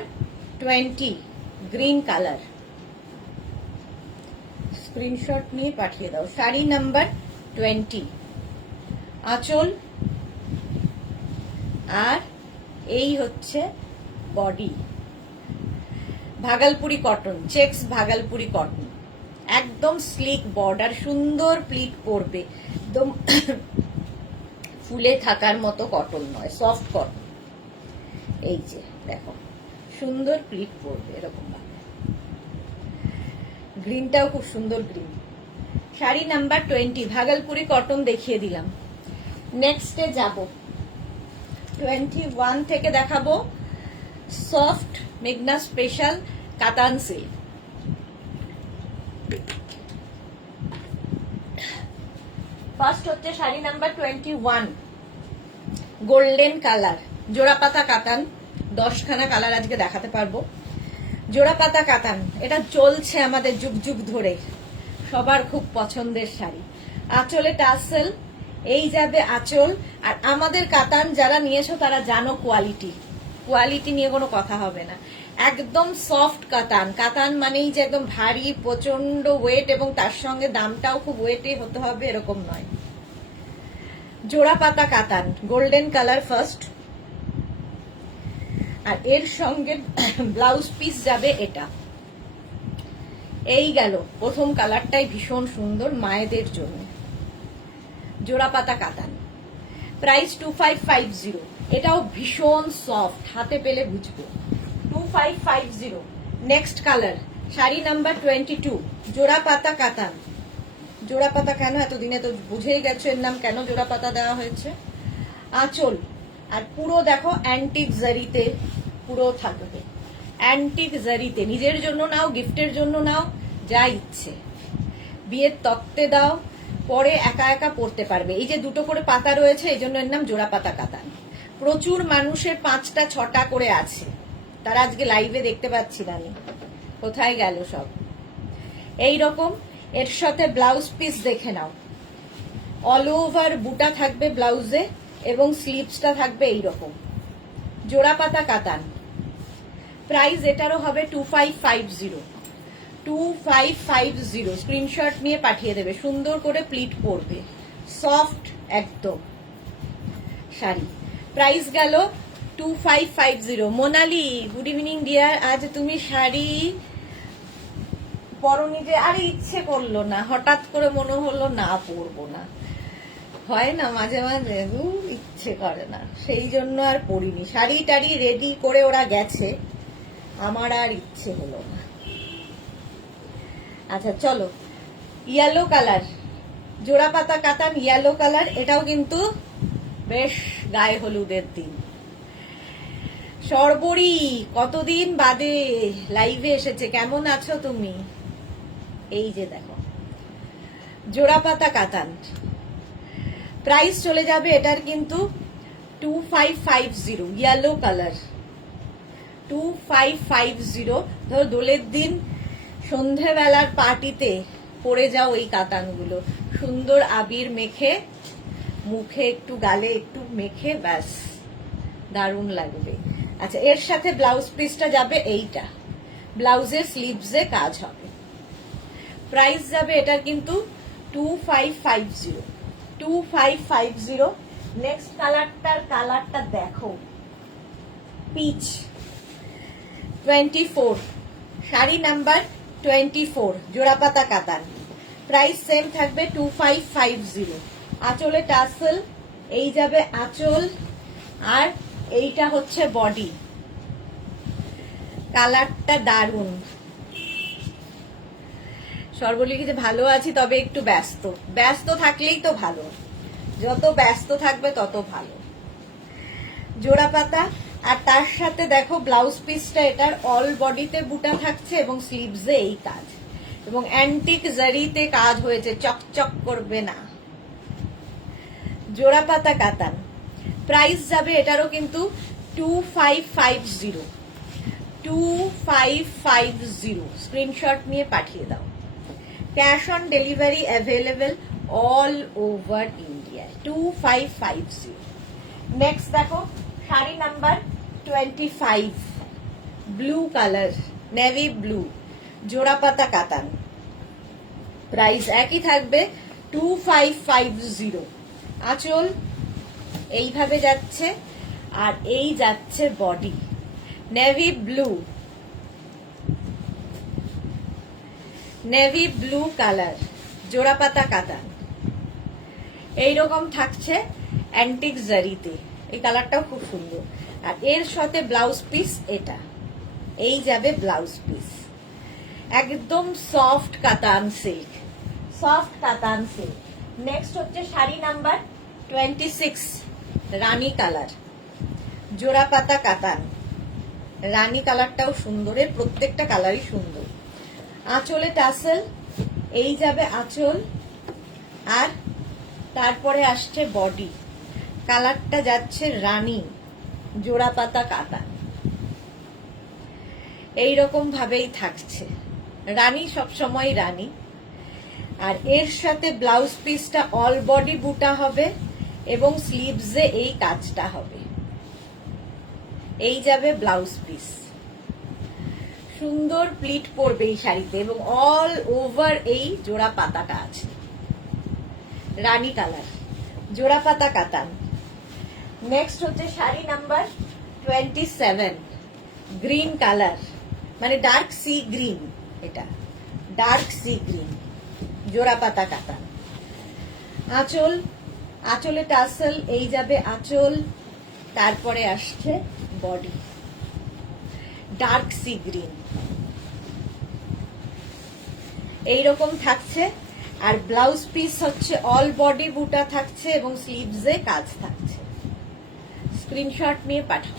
20, green colour. Screenshot নিয়ে পাঠিয়ে দাও। শাড়ি নাম্বার 20, আঁচল, আর এই হচ্ছে body. Bhagalpuri cotton, checks Bhagalpuri cotton, একদম স্লিক বর্ডার, সুন্দর প্লিট পড়বে, একদম ফুলে থাকার মতো কটন নয়, সফট কটন। এই যে দেখো সুন্দর প্লিট পড়বে এরকম ভাবে। গ্রিনটাও খুব সুন্দর green. Sari number 20, Bhagalpuri cotton দেখিয়ে দিলাম। নেক্সটে যাব, 21 থেকে দেখাবো সফট মেঘনা স্পেশাল কাতান সিল্ক। ফার্স্ট হচ্ছে শাড়ি নাম্বার 21, গোল্ডেন কালার, জোড়াপাতা কাতান। 10খানা কালার আজকে দেখাতে পারবো। জোড়াপাতা কাতান, এটা চলছে আমাদের যুগ যুগ ধরে, সবার খুব পছন্দের শাড়ি। আঁচলে টাসেল, এই যাবে আঁচল। আর আমাদের কাতান যারা নিয়েছো তারা জানো কোয়ালিটি নিয়ে কোনো কথা হবে না। একদম সফট কাতান, কাতান মানেই যে একদম ভারী প্রচন্ড ওয়েট, এবং তার সঙ্গে দামটাও খুব ওয়েটে হতে হবে এরকম নয়। জোড়াপাতা কাতান, গোল্ডেন কালার ফার্স্ট, আর এর সঙ্গে ব্লাউজ পিস যাবে এটা। এই গেল প্রথম কালারটাই ভীষণ সুন্দর মায়েদের জন্য, জোড়াপাতা কাতান। প্রাইস 2550, এটাও ভীষণ সফট, হাতে পেলে বুঝবো। 2550। নেক্সট কালার, শাড়ি নাম্বার 22, জোড়াপাতা কাতান। জোড়াপাতা কেন, এতদিনে তো বুঝেই গেছো এর নাম কেন জোড়াপাতা দেওয়া হয়েছে। আঁচল, আর পুরো দেখো অ্যান্টিক জারিতে পুরো থাকবে, অ্যান্টিক জারিতে। নিজের জন্য নাও, গিফটের জন্য নাও, যা ইচ্ছে। বিয়ের তত্ত্বে দাও, পরে একা একা পড়তে পারবে। এই যে দুটো করে পাতা রয়েছে, এই জন্য এর নাম জোড়াপাতা কাতান। প্রচুর মানুষের 5টা 6টা করে আছে, তারা আজকে লাইভে দেখতে পাচ্ছি না, কোথায় গেল সব। এই রকম এর সাথে ব্লাউজ পিস দেখে নাও, অল ওভার বুটা থাকবে ব্লাউজে, এবং স্লিভসটা থাকবে এইরকম। জোড়াপাতা কাতান। প্রাইস এটারও হবে 2550, 2550। স্ক্রিনশট নিয়ে পাঠিয়ে দেবে। সুন্দর করে প্লিট পড়বে, সফট একদম শাড়ি। প্রাইস গেল 2550। Monali, good evening deer. আজ তুমি শাড়ি পরনি যে? আরে ইচ্ছে করলো না, হঠাৎ করে মনে হলো না পরবো না, হয় না মাঝে মাঝে, ইচ্ছে করে না, সেই জন্য আর পরিনি। শাড়ি টাড়ি রেডি করে ওরা গেছে, আমার আর ইচ্ছে হলো না। আচ্ছা চলো, ইয়েলো কালার, জোড়াপাতা কাতান, ইয়েলো কালার। এটাও কিন্তু বেশ গায়ে হলুদের দিন। সর্বরী, কতদিন বাদে লাইভে এসেছে, কেমন আছো তুমি? এই যে দেখো জোড়াপাতা কাতান। প্রাইস চলে যাবে এটার কিন্তু 2550, ইয়েলো কালার, 2550। ধরো দোলের দিন সন্ধেবেলার পার্টিতে পরে যাও এই কাতানগুলো, সুন্দর আবির মেখে মুখে একটু গালে একটু মেখে ব্যাস দারুণ লাগবে। আচ্ছা, এর সাথে ব্লাউজ পিসটা যাবে এইটা, ব্লাউজের স্লিভসে কাজ হবে। প্রাইস যাবে এটার কিন্তু 2550। নেক্সট কালারটা দেখো, পিচ 24, শাড়ি নাম্বার 24, জোড়াপাতা কাতান। প্রাইস সেম থাকবে 2550। আঁচলে টাসেল, এই যাবে আঁচল, আর এইটা হচ্ছে বডি। কালারটা দারুণ। সর্বলিখিতে ভালো আছি, তবে একটু ব্যস্ত। ব্যস্ত থাকলেই তো ভালো, যত ব্যস্ত থাকবে তত ভালো। জোড়াপাতা, আর তার সাথে দেখো ব্লাউজ পিসটা এটার অল বডিতে বুটা থাকছে এবং স্লিভসে এই কাজ, এবং অ্যান্টিক জারিতে কাজ হয়েছে, চকচক করবে না। জোড়াপাতা কাতান। প্রাইস যাবে এটারও কিন্তু 2550। স্ক্রিনশট নিয়ে পাঠিয়ে দাও। Cash on delivery available all over India. 2550। Next দেখো, sari number 25, blue colour, navy blue, জোড়াপাতা কাতান। প্রাইস একই থাকবে 2550। আঁচল এইভাবে যাচ্ছে, আর এই যাচ্ছে বডি, নেভি ব্লু কালার, জোড়াপাতা কাতান। এইরকম থাকছে অ্যান্টিক জারিতে, এই কালারটাও খুব সুন্দর। আর এর সাথে ব্লাউজ পিস এটা, এই যাবে ব্লাউজ পিস। একদম সফট কাতান সিল্ক, নেক্সট হচ্ছে শাড়ি নাম্বার 26, রানী কালার, জোড়াপাতা কাতান। রানী কালারটাও সুন্দর, এর প্রত্যেকটা কালারই সুন্দর। আঁচলে টাসেল, এই যাবে আঁচল, আর তারপরে আসছে বডি। কালারটা যাচ্ছে রানী, জোড়াপাতা কাতান। এইরকম ভাবেই থাকছে, রানী সবসময় রানী। আর এর সাথে ব্লাউজ পিসটা অল বডি বুটা হবে এবং স্লিভসে এই কাজটা হবে। এই যাবে ব্লাউজ পিস। সুন্দর প্লিট পড়বে এই শাড়িতে, এবং অল ওভার এই জোড়া পাতাটা আছে। রানী কালার, জোড়াপাতা কাতান। নেক্সট হচ্ছে শাড়ি নাম্বার 27, গ্রিন কালার, মানে ডার্ক সি গ্রিন, এটা ডার্ক সি গ্রিন, জোড়াপাতা কাতান। আঁচলে টাসেল, এই যাবে আঁচল, তারপরে আসছে বডি, ডার্ক সি গ্রিন। এইরকম থাকছে। আর ব্লাউজ পিস হচ্ছে অল বডি বুটা থাকছে এবং স্লিভসে কাজ থাকছে। স্ক্রিনশট নিয়ে পাঠাও,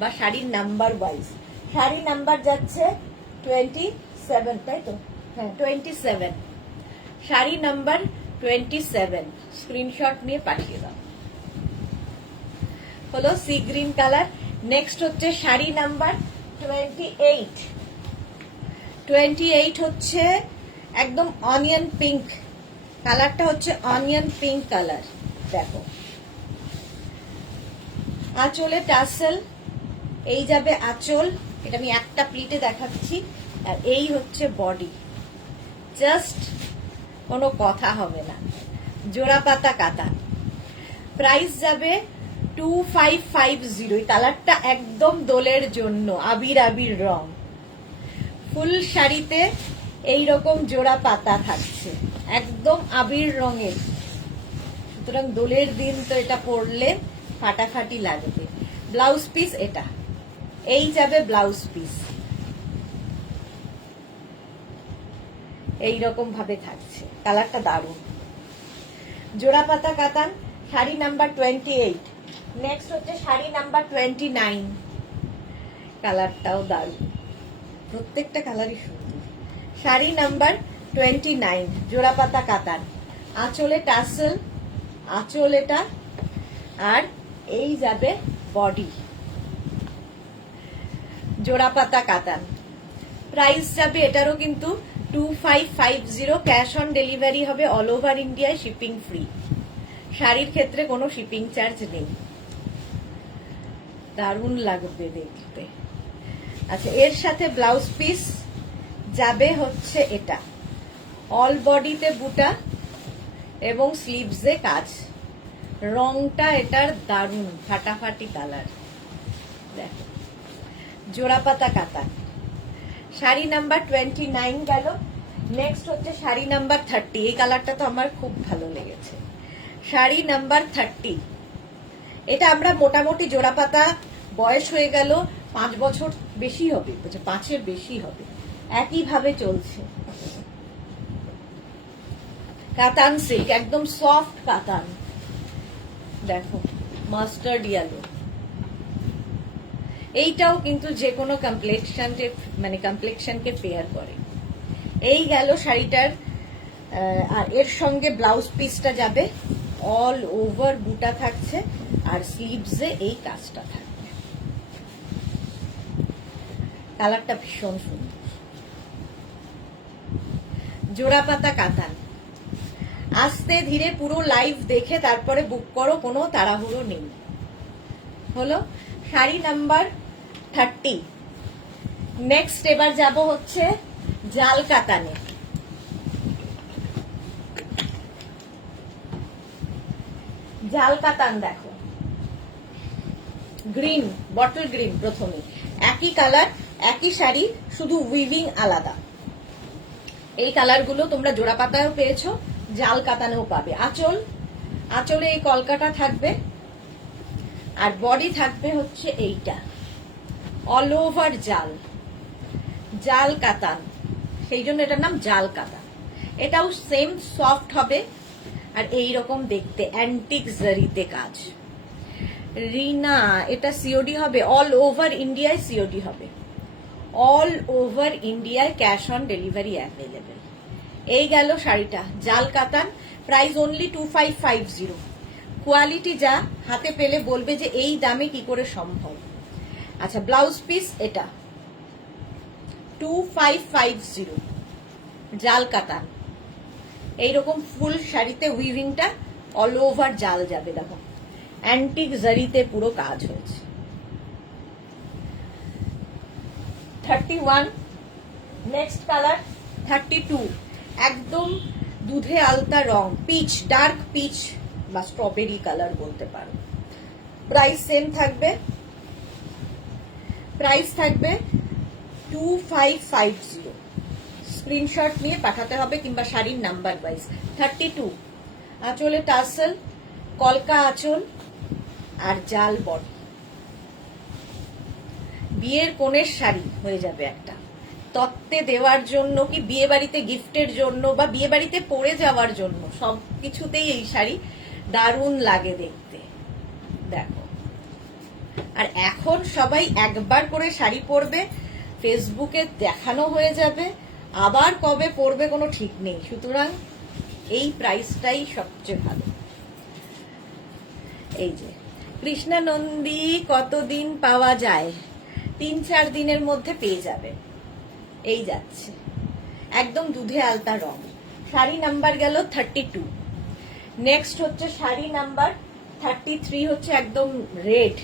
বা শাড়ির নাম্বার ওয়াইজ। শাড়ি নাম্বার যাচ্ছে 27, তাই তো? হ্যাঁ, 27, শাড়ি নাম্বার 27। স্ক্রিনশট নিয়ে পাঠিয়ে দাও। হলো সি গ্রিন কালার। নেক্সট হচ্ছে শাড়ি নাম্বার 28 হচ্ছে একদম অনিয়ন পিঙ্ক কালারটা, হচ্ছে অনিয়ন পিঙ্ক কালার। দেখো, আঁচলে টাসেল, এই যাবে আঁচল, এটা আমি একটা প্লিটে দেখাচ্ছি, আর এই হচ্ছে বডি। জাস্ট কোনো কথা হবে না, জোড়াপাতা কাতান। প্রাইস যাবে 2550। এই কালারটা একদম দোলের জন্য, আবির আবির রং। ফুল শাড়িতে এইরকম জোড়া পাতা থাকছে, একদম আবির রঙের। সুতরাং দোলের দিন তো এটা পরলে ফাটাফাটি লাগবে। ব্লাউজ পিস এটা, এই যাবে ব্লাউজ পিস। এইরকম ভাবে থাকছে, কালারটা দারুণ। জোড়া পাতা কাতান, শাড়ি নাম্বার 28। নেক্সট হচ্ছে শাড়ি নাম্বার 29। কালারটাও দারুণ, প্রত্যেকটা কালারই সুন্দর। শাড়ি নাম্বার 29, জোড়া পাতা কাতান। আঁচলে টাসেল, আঁচল এটা, আর এই যাবে বডি। জোড়াপাতা কাতান, প্রাইস যাবে এটারও কিন্তু 2550, ক্যাশ অন ডেলিভারি হবে অল ওভার ইন্ডিয়ায়, শিপিং ফ্রি। শাড়ির ক্ষেত্রে কোনো শিপিং চার্জ নেই। দারুণ লাগবে দেখতে। আচ্ছা, এর সাথে ব্লাউজ পিস যাবে হচ্ছে এটা, অল বডিতে বুটা এবং স্লিভসে কাজ। রংটা এটার দারুণ ফাটাফাটি কালার, দেখো জোড়াপাতা কাতান। শাড়ি নাম্বার 29 গেল। নেক্সট হচ্ছে শাড়ি নাম্বার 30। এই কালারটা তো আমার খুব ভালো লেগেছে। শাড়ি নাম্বার 30, এটা আমরা মোটামুটি জোড়াপাতা বয়স হয়ে গেল 5 বছর বেশি হবে, 5-এর বেশি হবে, একইভাবে চলছে। কাতান সিল্ক, একদম সফট কাতান, দেখো মাস্টার্ড ইয়েলো। এইটাও কিন্তু যে কোনো কমপ্লেক্সনকে পেয়ার করে। এই গেল শাড়িটার। আর এর সঙ্গে ব্লাউজ পিসটা যাবে, অল ওভার বুটা থাকছে আর স্লিভসে এই কাজটা থাকবে। কালারটা ভীষণ সুন্দর। জোড়াপাতা কাতান। আস্তে ধীরে পুরো লাইভ দেখে তারপরে বুক করো, কোনো তাড়াহুড়ো নেই। হলো শাড়ি নাম্বার 30। নেক্সট এবার যাব হচ্ছে জাল কাতানে। জাল কাতান দেখো, গ্রিন, বটল গ্রিন। প্রথমে একই কালার, একই শাড়ি, শুধু উইভিং আলাদা। এই কালারগুলো তোমরা জোড়াপাতায়ও পেয়েছো, জাল কাতানেও পাবে। আঁচলে এই কলকাটা থাকবে আর বডি থাকবে হচ্ছে এইটা, অল ওভার জাল কাতান, সেই জন্য এটার নাম জাল কাতান। এটাও সেম সফট হবে আর এইরকম দেখতে, অ্যান্টিক জারিতে কাজ। রিনা, এটা সিওডি হবে, অল ওভার ইন্ডিয়ায় সিওডি হবে, অল ওভার ইন্ডিয়ায় ক্যাশ অন ডেলিভারি অ্যাভেলেবেল। এই গেল শাড়িটা, জাল কাতান, প্রাইস অনলি 2550। কোয়ালিটি যা, হাতে পেলে বলবে যে এই দামে কি করে সম্ভব। আচ্ছা, ব্লাউজ পিস এটা 2550, জাল কাতান। এইরকম ফুল শাড়িতে উইভিংটা অল ওভার জাল যাবে, দেখো অ্যান্টিক জারিতে পুরো কাজ হয়েছে। 31। নেক্সট কালার 32, একদম দুধে আলতা রং, পিচ, ডার্ক পিচ বা স্ট্রবেরি কালার বলতে পারো। প্রাইস সেম থাকবে, প্রাইস থাকবে 2550। স্ক্রিনশট নিয়ে পাঠাতে হবে কিংবা শাড়ির নাম্বার ওয়াইজ। 32, আঁচলে টাসেল, কলকা আঁচল আর জাল বডি। বিয়ের কোণের শাড়ি হয়ে যাবে একটা, তত্ত্বে দেওয়ার জন্য কি বিয়ে বাড়িতে গিফটের জন্য বা বিয়ে বাড়িতে পরে যাওয়ার জন্য, সব কিছুতেই এই শাড়ি দারুণ লাগে দেখতে, দেখো। আর এখন সবাই একবার করে শাড়ি পরবে, ফেসবুকে দেখানো হয়ে যাবে, আবার কবে পরবে কোনো ঠিক নেই। সুতরাং এই প্রাইসটাই সবচেয়ে ভালো। এই যে কৃষ্ণা নন্দী কতদিন পাওয়া যায়? 3-4 দিনের মধ্যে পেয়ে যাবে। এই যাচ্ছে, একদম দুধে আলতা রং। শাড়ি নাম্বার গেল 32। নেক্সট হচ্ছে শাড়ি নাম্বার 33, হচ্ছে একদম রেড,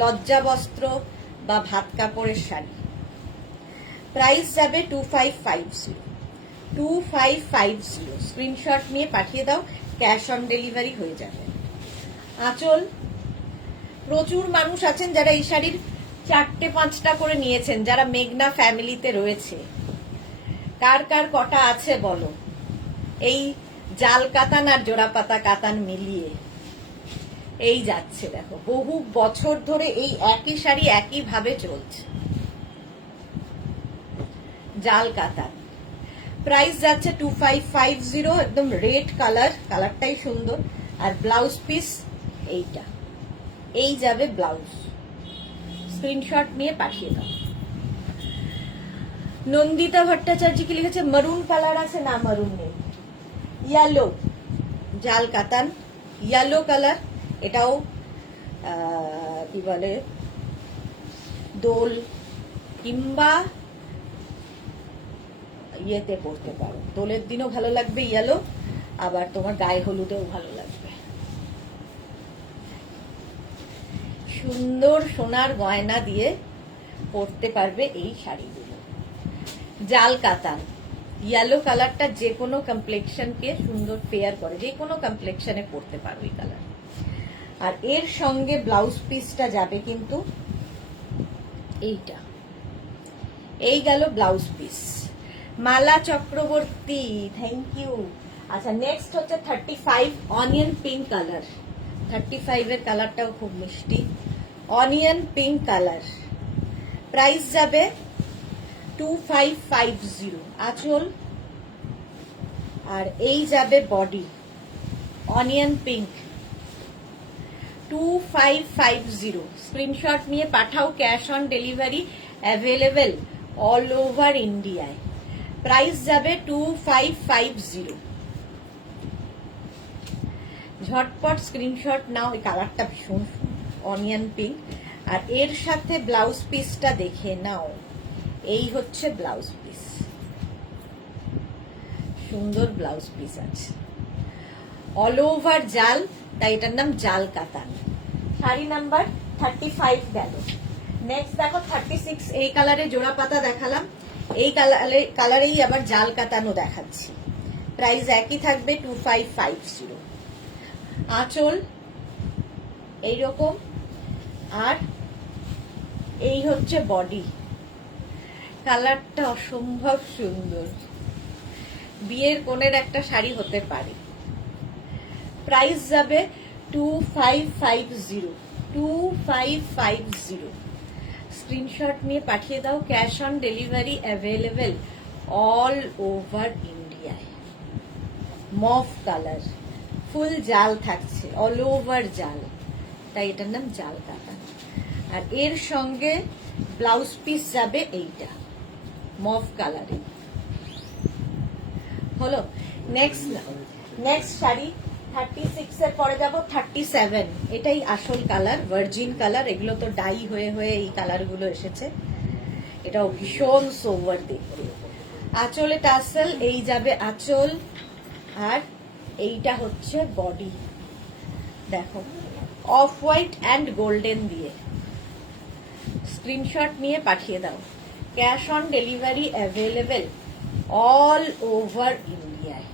লজ্জা বস্ত্র বা ভাত কাপড়ের শাড়ি। প্রাইস যাবে 2550, 2550। স্ক্রিনশট নিয়ে পাঠিয়ে দাও, ক্যাশ অন ডেলিভারি হয়ে যাবে। আঁচল, প্রচুর মানুষ আছেন যারা এই শাড়ির 4-5টা করে নিয়েছেন, যারা মেঘনা ফ্যামিলিতে রয়েছে। কার কার কটা আছে বলো, এই জাল কাতান আর জোড়াপাতা কাতান মিলিয়ে। এই যাচ্ছে, দেখো বহু বছর ধরে এই একই শাড়ি একই ভাবে চলছে। জাল কাতান, প্রাইস যাচ্ছে 2550, একদম রেড কালার, কালারটাই সুন্দর। আর ব্লাউজ পিস এইটা, এই যাবে ব্লাউজ। স্ক্রিনশট নিয়ে পাঠিয়ে দাও। নন্দিতা ভট্টাচার্য কি লিখেছে, মারুন কালার আছে না? মারুন নেই, ইয়েলো, জাল কাতান, ইয়েলো কালার। এটাও কি বলে, দোল কিংবা ইয়েতে পরতে পারো, দোলের দিনও ভালো লাগবে ইয়েলো, আবার তোমার গায়ে হলুদেও ভালো লাগবে। সুন্দর সোনার গয়না দিয়ে পরতে পারবে এই শাড়িগুলো। জাল কাতান, ইয়েলো কালারটা যে কোনো কমপ্লেক্সনকে সুন্দর পেয়ার করে, যে কোনো কমপ্লেক্সনে পরতে পারো এই কালার। আর এর সঙ্গে ব্লাউজ পিসটা যাবে কিন্তু এইটা, এই গেল blouse piece. Mala Chakraborty, thank you. আচ্ছা, নেক্সট হচ্ছে 35 অনিয়ন পিঙ্ক কালার। 35 এর কালারটাও খুব মিষ্টি, অনিয়ন পিঙ্ক কালার। প্রাইস যাবে 2550। আঁচল আর এই যাবে বডি, অনিয়ন পিঙ্ক 2550। স্ক্রিনশট নিয়ে পাঠাও, cash on delivery available all over ইন্ডিয়ায়। প্রাইস যাবে 2550। ঝটপট স্ক্রিনশট নাও, এই কালারটা ভীষণ অনিয়ন পিঙ্ক। আর এর সাথে ব্লাউজ পিসটা দেখে নাও, এই হচ্ছে ব্লাউজ পিস, সুন্দর ব্লাউজ পিস আছে, অল ওভার জাল, তাই এটার নাম জাল কাতান। শাড়ি নাম্বার 35 গেল। নেক্সট দেখো 36, এই কালারে জোড়া পাতা দেখালাম, এই কালারেই আবার জাল কাতানও দেখাচ্ছি। প্রাইস একই থাকবে 2550। আঁচল এইরকম, আর এই হচ্ছে বডি। কালারটা অসম্ভব সুন্দর, বিয়ের কোণের একটা শাড়ি হতে পারে। প্রাইস যাবে 2550। 2550। স্ক্রিনশট নিয়ে পাঠিয়ে দাও, cash on delivery available all over ইন্ডিয়ায়। মফ কালার, ফুল জাল থাকছে, অল ওভার জাল, তাই এটার নাম জাল কাতান। আর এর সঙ্গে ব্লাউজ পিস যাবে এইটা মফ কালারে। হলো, নেক্সট শাড়ি 36 এর পরে যাব 37। এটাই আসল কালার, ভার্জিন কালার। এগুলো তো ডাই হয়ে হয়ে এই কালার গুলো এসেছে। এটাও ভীষণ সোভার দেখতে। আঁচলে টাসেল, এই যাবে আঁচল, আর এইটা হচ্ছে বডি। দেখো, অফ হোয়াইট অ্যান্ড গোল্ডেন দিয়ে। স্ক্রিনশট নিয়ে পাঠিয়ে দাও, cash on delivery available all over ইন্ডিয়ায়।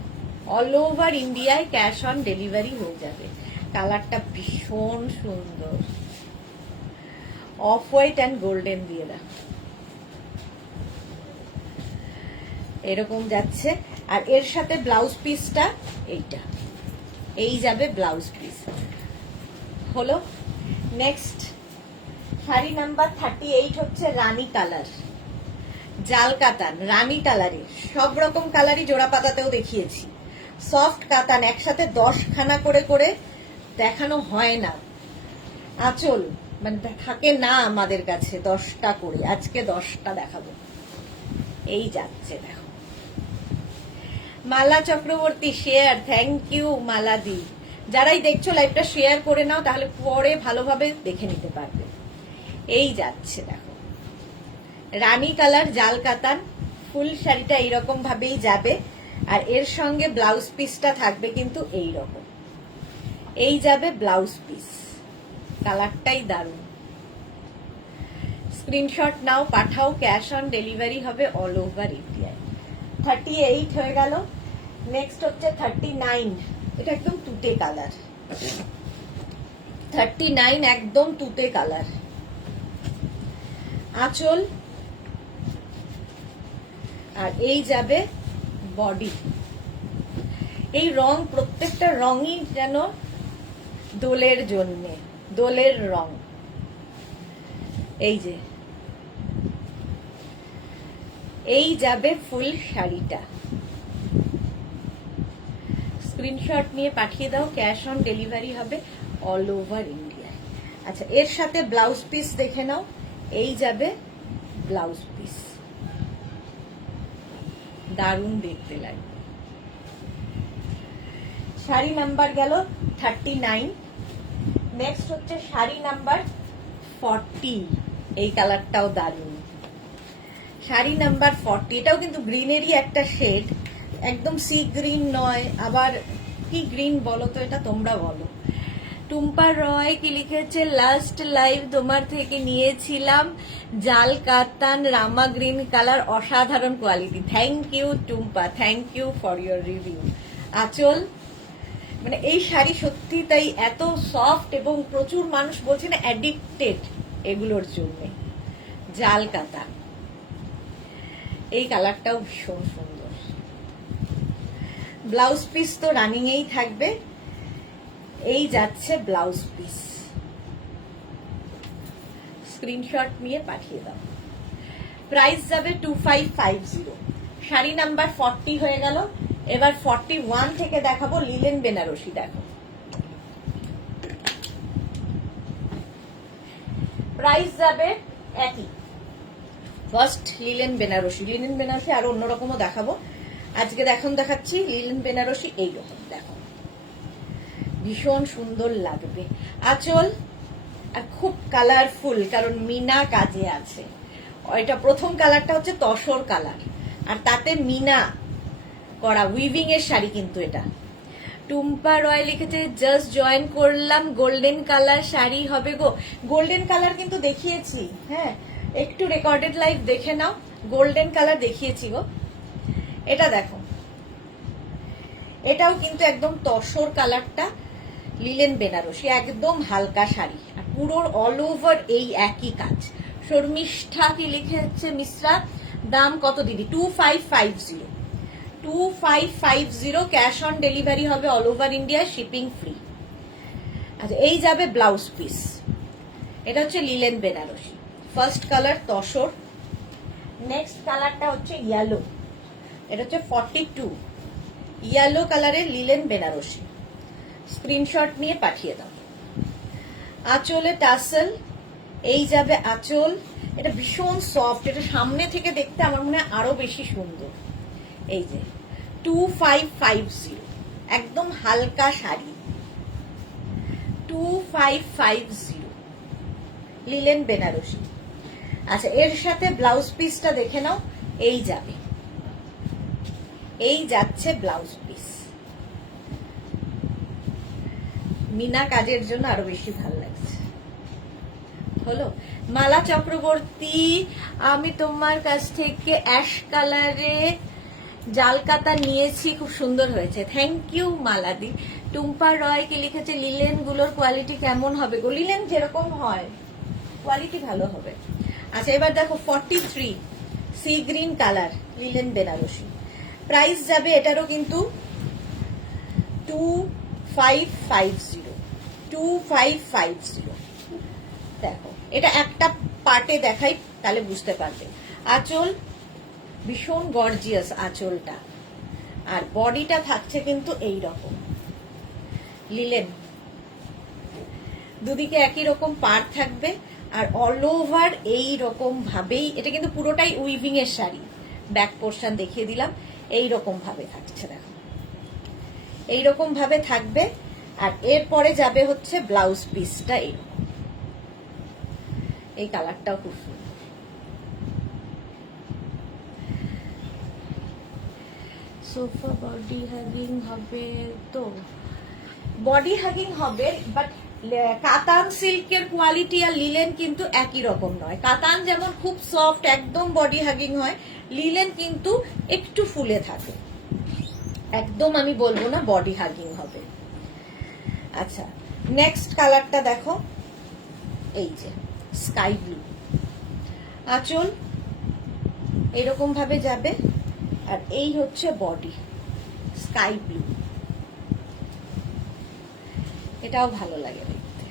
অল ওভার ইন্ডিয়ায় ক্যাশ অন ডেলিভারি হয়ে যাবে। কালারটা ভীষণ সুন্দর, অফ হোয়াইট অ্যান্ড গোল্ডেন দিয়ে দেখো, এরকম যাচ্ছে। আর এর সাথে ব্লাউজ পিসটা এইটা, এই যাবে ব্লাউজ পিস। হলো, নেক্সট শাড়ি নাম্বার 38 হচ্ছে রানী কালার, জাল কাতান, রানী কালারে। সব রকম কালারই জোড়া পাতাতেও দেখিয়েছি। সফট কাতান, একসাথে 10 খানা করে করে দেখানো হয় না। আঁচল মানে থাকে না আমাদের কাছে 10টা করে, আজকে 10টা দেখাবো। এই যাচ্ছে দেখো। মালা চক্রবর্তী শেয়ার, থ্যাংক ইউ মালা দি। যারাই দেখছো লাইভটা শেয়ার করে নাও, তাহলে পরে ভালোভাবে দেখে নিতে পারবে। এই যাচ্ছে দেখো, রানী কালার জাল কাতান। ফুল শাড়িটা এইরকম ভাবেই যাবে, আর এর সঙ্গে ব্লাউজ পিসটা থাকবে কিন্তু এই রকম। এই যাবে ব্লাউজ পিস, কালারটাই দারুণ। Screenshot now, Pathao, cash on delivery হবে অল ওভার ইন্ডিয়ায়। 38 হয়ে গেল। নেক্সট হচ্ছে 39। এটা একদম তুতে কালার, 39 একদম তুতে কালার। আঁচল, আর এই যাবে বডি। এই রং, প্রত্যেকটা রঙই যেন দোলের জন্যে, দোলের রং। এই যে এই যাবে ফুল শাড়িটা। স্ক্রিনশট নিয়ে পাঠিয়ে দাও, ক্যাশ অন ডেলিভারি হবে অল ওভার ইন্ডিয়ায়। আচ্ছা, এর সাথে ব্লাউজ পিস দেখে নাও, এই যাবে ব্লাউজ পিস, দারুণ দেখতে লাগবে। শাড়ি নাম্বার গেল 39। নেক্সট হচ্ছে শাড়ি নাম্বার 40। এই কালারটাও দারুণ, শাড়ি নাম্বার 40, এটাও কিন্তু গ্রিনেরই একটা শেড, একদম সি গ্রিন নয়, আবার কি গ্রিন বলো তো, এটা তোমরা বলো। টুম্পা রয় কি লিখেছে, লাস্ট লাইভ তোমার থেকে নিয়েছিলাম জাল কাতান রামা গ্রিন কালার, অসাধারণ quality. Thank you Tumpa, thank you for your review. আঁচল, মানে এই শাড়ি সত্যি তাই এত সফট এবং প্রচুর মানুষ বলছে না অ্যাডিক্টেড এগুলোর জন্য। জাল কাতান, এই কালারটাও ভীষণ সুন্দর। ব্লাউজ পিস তো রানিং এই থাকবে। এই যাচ্ছে ব্লাউজ পিস, স্ক্রিনশট নিয়ে পাঠিয়ে দাও। প্রাইস যাবে 2550। শাড়ি নাম্বার 40 হয়ে গেল। এবার 41 থেকে দেখাবো লিলেন বেনারসি। দেখো প্রাইস যাবে একই। First linen Benarasi. Linen Benarasi আরো অন্যরকমও দেখাবো, আজকে দেখাচ্ছি লিলেন বেনারসি এইরকম। দেখো ভীষণ সুন্দর লাগবে। আঁচল আর খুব কালারফুল, কারণ মিনা কাজে আছে। এটা প্রথম কালারটা হচ্ছে তসর কালার, আর তাতে মিনা করা উইভিং এর শাড়ি কিন্তু এটা। টুম্পা রয় লিখেছে জাস্ট জয়েন করলাম, গোল্ডেন কালার শাড়ি হবে গো। গোল্ডেন কালার কিন্তু দেখিয়েছি, হ্যাঁ একটু রেকর্ডেড লাইভ দেখে নাও, গোল্ডেন কালার দেখিয়েছি গো। এটা দেখো, এটাও কিন্তু একদম তসর কালারটা, লিলেন বেনারসি, একদম হালকা শাড়ি, আর পুরো অল ওভার এই একই কাজ। শর্মিষ্ঠা কি লিখেছে মিশ্রা, দাম কত দিদি? 2550। 2550, ক্যাশ অন ডেলিভারি হবে all over India, shipping free. আচ্ছা এই যাবে ব্লাউজ পিস। এটা হচ্ছে linen Benarasi, first colour tussar, next কালারটা হচ্ছে ইয়েলো, এটা হচ্ছে 42, ইয়েলো কালারের লিলেন বেনারসি। স্ক্রিনশট নিয়ে পাঠিয়ে দাও। আঁচলে টাসেল, এই যাবে আঁচল। এটা ভীষণ সফট, এটা সামনে থেকে দেখতে আমার মনে হয় আরো বেশি সুন্দর। এই যে 2550, একদম হালকা শাড়ি, 2550 লিলেন বেনারসি। আচ্ছা এর সাথে ব্লাউজ পিসটা দেখে নাও, এই যাবে, এই যাচ্ছে ব্লাউজ পিস। মিনা কাজের জন্য আরো বেশি ভালো লাগছে। হলো মালা চক্রবর্তী, আমি তোমার কাছ থেকে অ্যাশ কালারে জালকাতা নিয়েছি, খুব সুন্দর হয়েছে, থ্যাংক ইউ মালাদি। টুম্পা রয় কি লিখেছে, লিলেন গুলোর কোয়ালিটি কেমন হবে গো? লিলেন যেরকম হয় কোয়ালিটি ভালো হবে। আচ্ছা এবার দেখো 43, sea green colour linen Benarasi. Price যাবে এটারও কিন্তু 2550, 2550। দেখো এটা একটা পার্টে দেখাই তাহলে বুঝতে পারবে। আঁচল ভীষণ গর্জিয়াস আঁচলটা, আর বডিটা থাকছে কিন্তু এই রকম লিলেন, দুদিকে একই রকম পার থাকবে, আর অল ওভার এই রকম ভাবেই, এটা কিন্তু পুরোটাই উইভিং এর শাড়ি। ব্যাক পোর্শন দেখিয়ে দিলাম, এই রকম ভাবে থাকছে, দেখো এই রকম ভাবে থাকবে। আর এরপরে যাবে হচ্ছে ব্লাউজ পিসটা এইরকম, এই কালারটাও খুব সুন্দর। সোফা বডি হাগিং হবে তো? বডি হাগিং হবে, বাট কাতান সিল্কের কোয়ালিটি আর লিলেন কিন্তু একই রকম নয়। কাতান যেমন খুব সফট একদম বডি হাগিং হয়, লিলেন কিন্তু একটু ফুলে থাকে, একদম আমি বলবো না বডি হাগিং হবে। আচ্ছা নেক্সট কালারটা দেখো, এই যে স্কাই ব্লু। আঁচল এরকম ভাবে যাবে, আর এই হচ্ছে বডি স্কাই ব্লু, এটাও ভালো লাগে দেখতে।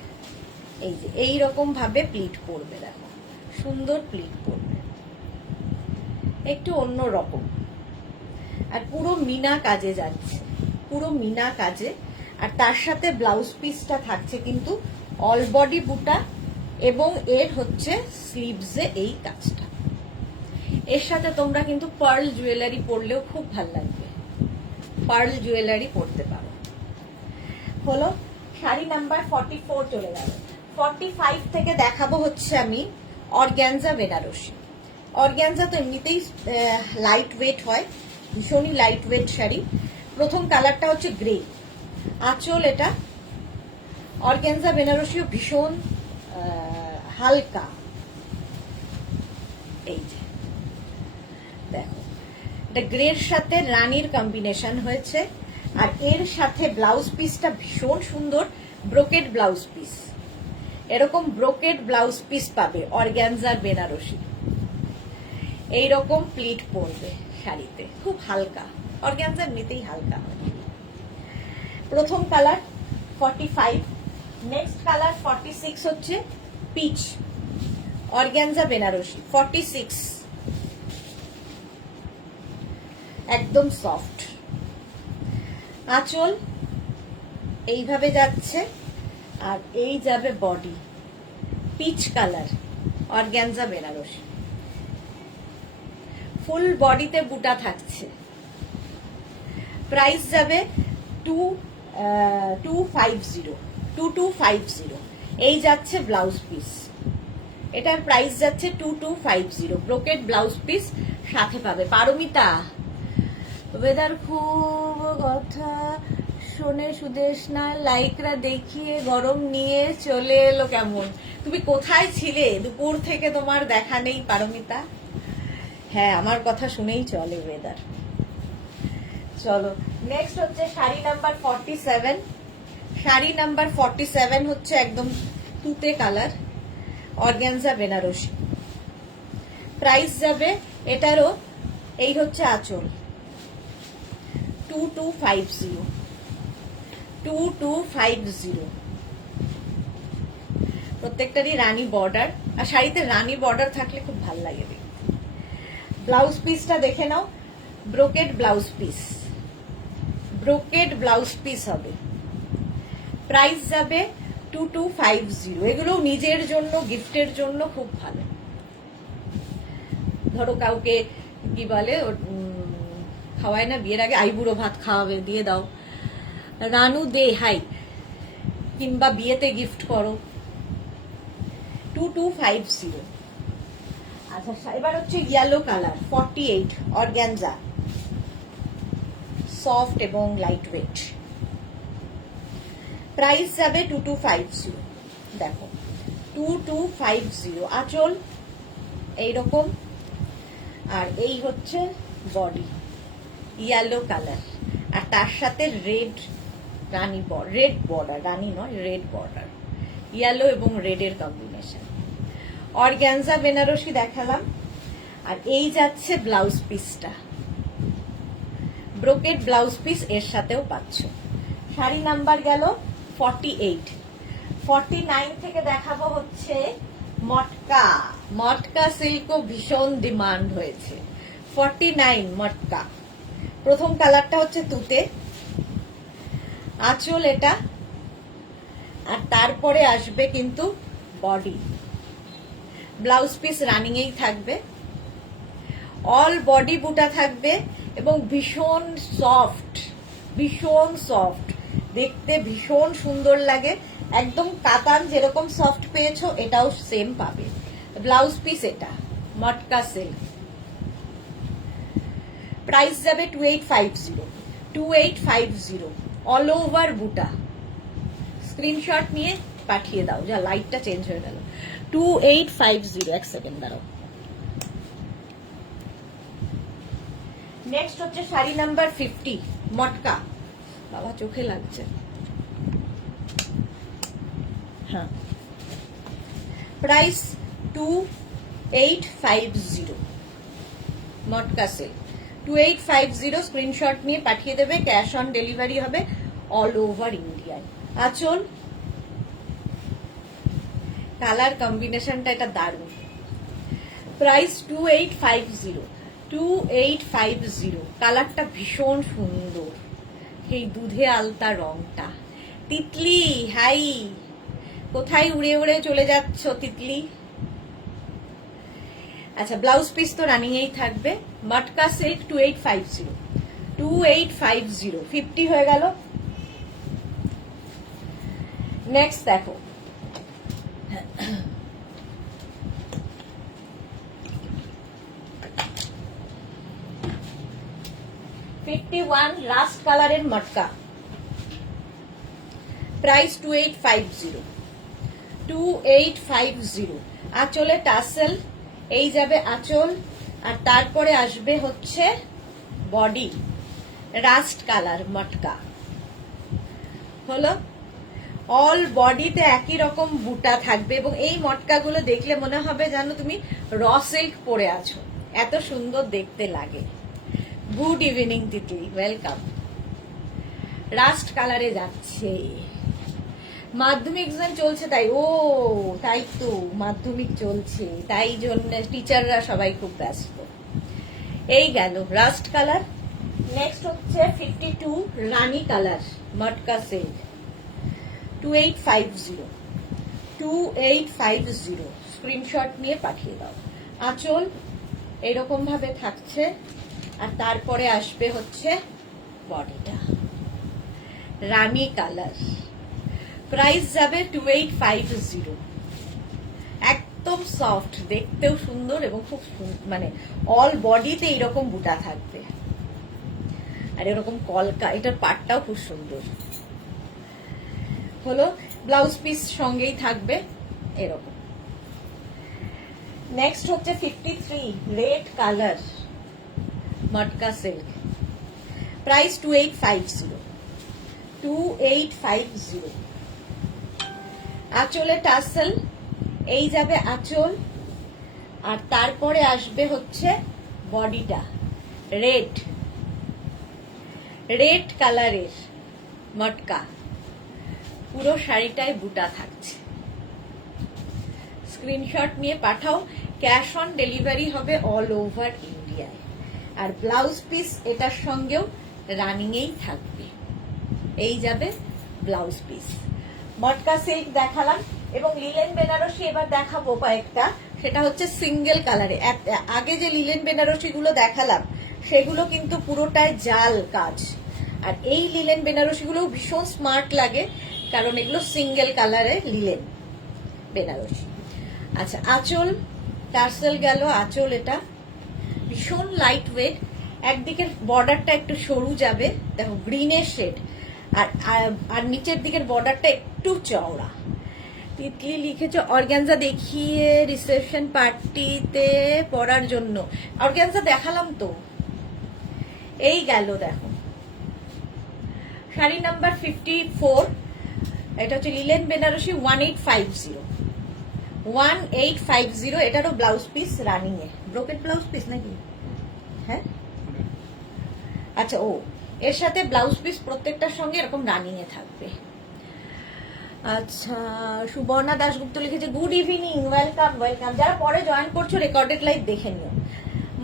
এই যে এইরকম ভাবে প্লিট পড়বে, দেখো সুন্দর প্লিট পড়বে, একটু অন্য রকম, আর পুরো মিনা কাজে যাচ্ছে, পুরো মিনা কাজে। আর তার সাথে ব্লাউজ পিসটা থাকছে কিন্তু অল বডি বুটা, এবং এর হচ্ছে স্লিভসে এই কাজটা। এর সাথে তোমরা কিন্তু পার্ল জুয়েলারি পরলেও খুব ভালো লাগবে, পার্ল জুয়েলারি পরতে পারো। হলো শাড়ি নাম্বার 44 চলে গেল। 45 থেকে দেখাবো হচ্ছে আমি অর্গ্যানজা বেনারসি। অর্গ্যানজা তো এমনিতেই লাইট ওয়েট হয়, ভীষণই লাইট ওয়েট শাড়ি। প্রথম কালারটা হচ্ছে গ্রে, আঁচল এটা। অর্গ্যানজা বেনারসিও ভীষণ হালকা, এই যে দেখো এটা গ্রের সাথে রানীর কম্বিনেশন হয়েছে। আর এর সাথে ব্লাউজ পিসটা ভীষণ সুন্দর, ব্রোকেড ব্লাউজ পিস। এরকম ব্রোকেড ব্লাউজ পিস পাবে অর্গ্যানজার বেনারসি, এইরকম প্লিট পরবে শাড়িতে, খুব হালকা। অর্গ্যানজা এমনিতেই হালকা। প্রথম কালার 45, নেক্সট কালার 46 হচ্ছে পিচ, অর্গ্যানজা বেনারসি 46, একদম সফট। আঁচল এইভাবে যাচ্ছে আর এই যাবে body, peach colour, organza Banarasi. Full বডিতে বুটা থাকছে। প্রাইস যাবে 2250, এই যাচ্ছে ব্লাউজ পিস। এটার প্রাইস যাচ্ছে 2250, ব্রোকেড ব্লাউজ পিস সাথে পাবে। পারমিতা, ওয়েদার খুব কথা শোনে সুদেশনা, লাইকরা দেখিয়ে গরম নিয়ে চলে এলো কেমন। তুমি কোথায় ছিলে? দুপুর থেকে তোমার দেখা নেই পারমিতা। হ্যাঁ, আমার কথা শুনেই চলে ওয়েদার। চলো নেক্সট হচ্ছে শাড়ি নাম্বার 47। শাড়ি নাম্বার 47 হচ্ছে একদম তুতে কালার, অর্গ্যানজা বেনারসি। প্রাইস যাবে এটারও, এই হচ্ছে আঁচল, 2250, প্রত্যেকটারই রানী বর্ডার। আর শাড়িতে রানী বর্ডার থাকলে খুব ভালো লাগে দেখতে। ব্লাউজ পিসটা দেখে নাও, brocade blouse piece, brocade blouse piece হবে। প্রাইস যাবে 2250। এগুলো নিজের জন্য, গিফটের জন্য খুব ভালো। ধরো কাউকে কি বলে খাওয়ায় না বিয়ের আগে, আইবুড়ো ভাত খাওয়াবে, দিয়ে দাও, রানু দে হাই, কিংবা বিয়েতে গিফট করো। 2250। আচ্ছা, এবার হচ্ছে ইয়েলো কালার 48, অর্গ্যানজা, সফট এবং লাইট ওয়েট। প্রাইস যাবে 2250। দেখো 2250, আঁচল এইরকম, আর এই হচ্ছে বডি, ইয়েলো কালার, আর তার সাথে রেড রানী রেড বর্ডার, রানী নয় রেড বর্ডার, ইয়েলো এবং রেডের কম্বিনেশন। অর্গ্যানজা বেনারসি দেখালাম, আর এই যাচ্ছে ব্লাউজ পিসটা, ব্রোকেড ব্লাউজ পিস এর সাথেও পাচ্ছ। শাড়ি নাম্বার গেল 48। 49 থেকে দেখাবো হচ্ছে মটকা। মটকা সিল্কও ভীষণ ডিমান্ড হয়েছে। 49 মটকা। প্রথম কালারটা হচ্ছে তুতে, আঁচল এটা, আর তারপরে আসবে কিন্তু বডি। ব্লাউজ পিস রানিং এই থাকবে, অল বডি বুটা থাকবে এবং ভীষণ সফট, ভীষণ সফট, দেখতে ভীষণ সুন্দর লাগে। একদম কাতান যেরকম সফট পেয়েছো এটাও সেম পাবে। ব্লাউজ পিস এটা মটকা সিল্ক। প্রাইস যাবে 2850, অল ওভার বুটা। স্ক্রিনশট নিয়ে পাঠিয়ে দাও। যা লাইটটা চেঞ্জ হয়ে গেল। 2850, এক সেকেন্ড দাঁড়াও। নেক্সট হচ্ছে শাড়ি নাম্বার 50, মটকা। বাবা চোখে লাগছে। হ্যাঁ, প্রাইস 2850, মটকা সিল্ক 2850। স্ক্রিনশট নিয়ে পাঠিয়ে দেবে, ক্যাশ অন ডেলিভারি হবে অল ওভার ইন্ডিয়ায়। আঁচল, কালার কম্বিনেশনটা এটা দারুণ। প্রাইস 2850, কালারটা ভীষণ সুন্দর, এই দুধে আলতা রংটা। তিতলি হাই, কোথায় উড়ে উড়ে চলে যাচ্ছ তিতলি? আচ্ছা, ব্লাউজ পিস তো রানিং এই থাকবে। মটকা সিল্ক 2850, 50 হয়ে গেল। নেক্সট দেখো, 51 রাস্ট কালারের মটকা, প্রাইস 2850, 2850। আঁচলে টাসেল, এই যাবে আঁচল, আর তারপরে আসবে হচ্ছে বডি, রাস্ট কালার মটকা হলো। অল বডিতে একই রকম বুটা থাকবে এবং এই মটকাগুলো দেখলে মনে হবে যেন তুমি র সিল্ক পরে আছো, এত সুন্দর দেখতে লাগে। Good evening Titli, welcome. Rust কালারে যাচ্ছে, মাধ্যমিক এক্সাম চলছে তাই, ও তাই তো মাধ্যমিক চলছে, তাই জন্য টিচাররা সবাই খুব ব্যস্ত। এই গেল রাস্ট কালার। নেক্সট হচ্ছে 52 রানী কালার মটকা সিল্ক, 2850, 2850। স্ক্রিনশট নিয়ে পাঠিয়ে দাও। আঁচল এরকম ভাবে থাকছে, আর তারপরে আসবে হচ্ছে বডিটা, রানী কালার, প্রাইস যাবে 2850। একদম সফট, দেখতেও সুন্দর এবং খুব মানে অল বডিতে এরকম বুটা থাকবে, আর এরকম কলকা, এটার পাটটাও খুব সুন্দর হলো। ব্লাউজ পিস সঙ্গেই থাকবে এরকম। নেক্সট হচ্ছে 53 রেড কালার মটকা সিল্ক, প্রাইস 2850, 2850। আঁচলে টাসেল, এই যাবে আঁচল, আর তারপরে আসবে হচ্ছে বডিটা, রেড, রেড কালারের মটকা, পুরো শাড়িটায় বুটা থাকছে। স্ক্রিনশট নিয়ে পাঠাও। ক্যাশ অন ডেলিভারি হবে অল ওভার ইন্ডিয়ায়, আর ব্লাউজ পিস এটার সঙ্গেও রানিংয়েই থাকবে। এই যাবে ব্লাউজ পিস। মটকা সিল্ক দেখালাম এবং লিলেন বেনারসি এবার দেখাবো কয়েকটা, সেটা হচ্ছে সিঙ্গেল কালারে। আগে যে লিলেন বেনারসি গুলো দেখালাম সেগুলো কিন্তু পুরোটাই জাল কাজ, আর এই লিলেন বেনারসি গুলো ভীষণ স্মার্ট লাগে কারণ এগুলো সিঙ্গেল কালারে লিলেন বেনারসি। আচ্ছা, আঁচল টার্সেল গেল, আঁচল এটা ভীষণ লাইট ওয়েট, একদিকের বর্ডারটা একটু সরু যাবে, দেখো গ্রিনের শেড, আর নিচের দিকের বর্ডারটা একটু চওড়া। তিতলি লিখেছে অর্গানজা দেখিয়ে রিসেপশন পার্টিতে পরার জন্য। অর্গানজা দেখালাম তো। এই গেল দেখো শাড়ি নাম্বার 54, এটা হচ্ছে লিলেন বেনারসি 1850, 1850। এটারও ব্লাউজ পিস রানিং এ, ব্রোকেট ব্লাউজ পিস নাকি? হ্যাঁ, আচ্ছা, ও এর সাথে ব্লাউজ পিস প্রত্যেকটার সঙ্গে এরকম রানিং এ থাকবে। আচ্ছা, সুবর্ণা দাশগুপ্ত লিখেছে গুড ইভিনিং, ওয়েলকাম ওয়েলকাম। যারা পরে জয়েন করছো রেকর্ডেড লাইভ দেখে নিও।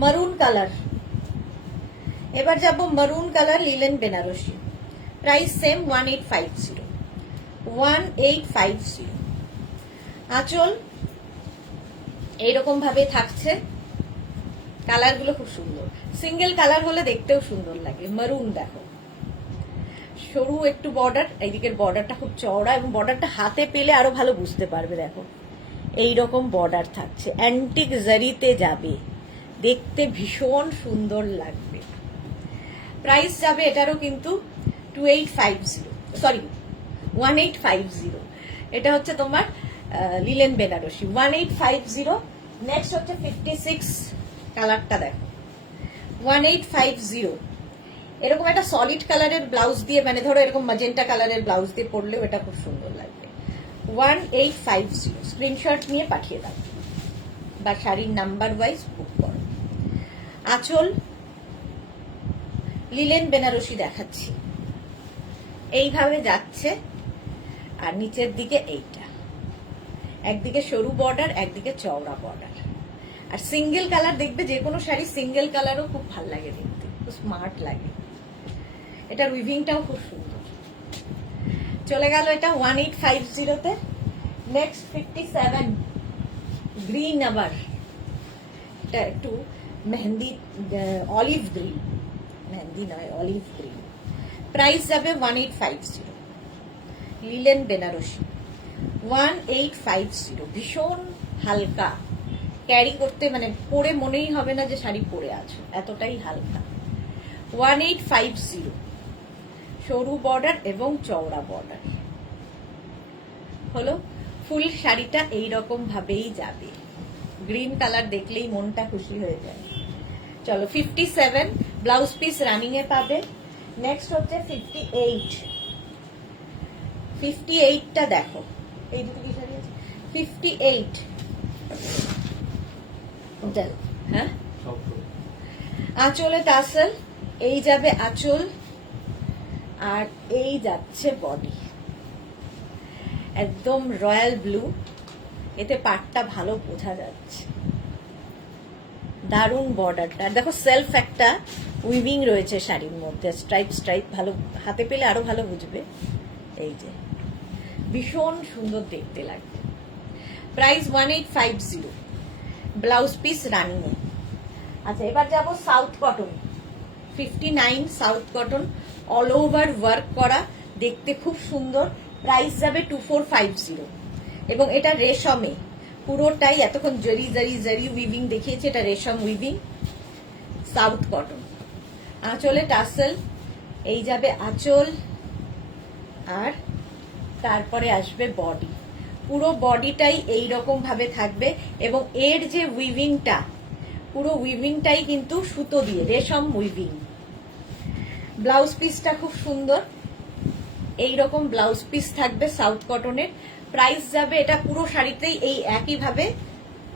মারুন কালার, এবার যাব maroon colour linen Benarasi, price same 1850, 1850। আঁচল এইরকম ভাবে থাকছে, কালার গুলো খুব সুন্দর, সিঙ্গেল কালার হলে দেখতেও সুন্দর লাগে। মারুন দেখো, সরু একটু বর্ডার, এইদিকের বর্ডারটা খুব চওড়া এবং বর্ডারটা হাতে পেলে আরো ভালো বুঝতে পারবে। দেখো এইরকম বর্ডার থাকছে, অ্যান্টিক জারিতে যাবে, দেখতে ভীষণ সুন্দর লাগবে। প্রাইস যাবে এটারও কিন্তু 2850, সরি 1850। এটা হচ্ছে তোমার লিলেন বেনারসি 1850। নেক্সট হচ্ছে 56 কালারটা দেখো, 1850। এরকম একটা সলিড কালারের ব্লাউজ দিয়ে, মানে ধরো এরকম ম্যাজেন্টা কালারের ব্লাউজ দিয়ে পরলেও এটা খুব সুন্দর লাগবে। 1850 স্ক্রিনশট নিয়ে পাঠিয়ে দাও বা শাড়ির নাম্বার ওয়াইজ বুক করো। আঁচল লিলেন বেনারসি দেখাচ্ছি, এইভাবে যাচ্ছে, আর নিচের দিকে এইটা, একদিকে সরু বর্ডার একদিকে চওড়া বর্ডার। আর সিঙ্গেল কালার দেখবে, যে কোনো শাড়ি সিঙ্গেল কালারও খুব ভালো লাগে দেখতে, খুব স্মার্ট লাগে। এটার উইভিংটাও খুব সুন্দর। চলে গেল এটা 1850-তে। নেক্সট 57 গ্রিন, আবার এটা একটু মেহেন্দি অলিভ গ্রিন, মেহেন্দি নয় অলিভ গ্রিন, প্রাইস যাবে 1850, লিলেন বেনারসি 1850। ভীষণ হালকা, ক্যারি করতে মানে পরে মনেই হবে না যে শাড়ি পরে আছো, এতটাই হালকা। 1850, সরু বর্ডার এবং চওড়া বর্ডার হলো। ফুল শাড়িটা এইরকম ভাবেই যাবে, গ্রিন কালার দেখলেই মনটা খুশি হয়ে যায়। চলো 57 ব্লাউজ পিস রানিং এ পাবে। নেক্সট হচ্ছে 58। 58টা দেখো, এই দুটো কি শাড়ি আছে? 58 হ্যাঁ, আঁচলে টাসেল, এই যাবে আঁচল আর এই যাচ্ছে বডি, একদম রয়্যাল ব্লু, এতে পাটটা ভালো বোঝা যাচ্ছে। দারুণ বর্ডারটা দেখো, সেলফ একটা উইভিং রয়েছে শাড়ির মধ্যে, স্ট্রাইপ স্ট্রাইপ, ভালো হাতে পেলে আরো ভালো বুঝবে। এই যে ভীষণ সুন্দর দেখতে লাগবে। Price 1850, blouse piece running. আচ্ছা এবার যাব south cotton. 59 south cotton, all over work করা, দেখতে খুব সুন্দর। প্রাইস যাবে 2450 এবং এটা রেশমে পুরোটাই, এতক্ষণ জরি জরি জরি উইভিং দেখিয়েছে, এটা রেশম উইভিং, সাউথ কটন। আঁচলে টাসেল, এই যাবে আঁচল আর তারপরে আসবে বডি, পুরো বডিটাই এইরকম ভাবে থাকবে এবং এর যে উইভিংটা, পুরো উইভিংটাই কিন্তু সুতো দিয়ে, রেশম উইভিং। ব্লাউজ পিসটা খুব সুন্দর, এইরকম ব্লাউজ পিস থাকবে সাউথ কটনের। প্রাইস যাবে, এটা পুরো শাড়িতেই এই একই ভাবে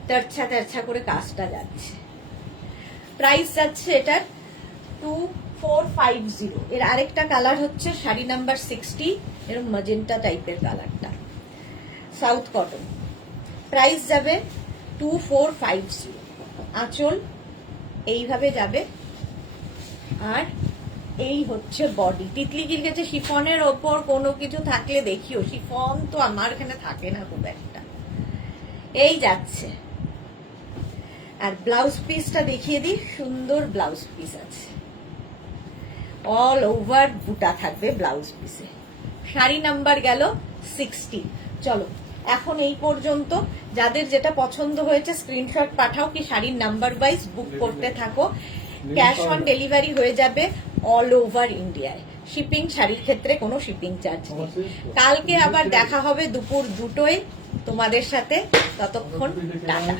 তেরছা তেরছা করে কাজটা যাচ্ছে। প্রাইস যাচ্ছে এটার 2450। এর আরেকটা কালার হচ্ছে শাড়ি নাম্বার 60, এরকম ম্যাজেন্টা টাইপের কালারটা, সাউথ কটন। প্রাইস যাবে 2450। আঁচল এইভাবে যাবে আর এই হচ্ছে বডি। তিতলিগির কাছে শিফনের ওপর কোনো কিছু থাকলে দেখিও, শিফন তো আমার এখানে থাকে না খুব একটা। এই যাচ্ছে, আর ব্লাউজ পিসটা দেখিয়ে দিই, সুন্দর ব্লাউজ পিস আছে, অল ওভার বুটা থাকবে ব্লাউজ পিসে। শাড়ি নাম্বার গেল 60। চলো এখন এই পর্যন্ত, যাদের যেটা পছন্দ হয়েছে স্ক্রিনশট পাঠাও, কি শাড়ির নাম্বার ওয়াইজ বুক করতে থাকো। ক্যাশ অন ডেলিভারি হয়ে যাবে অল ওভার ইন্ডিয়ায়। শিপিং, শাড়ির ক্ষেত্রে কোনো শিপিং চার্জ নেই। কালকে আবার দেখা হবে দুপুর 2টোয় তোমাদের সাথে, ততক্ষণ টাটা।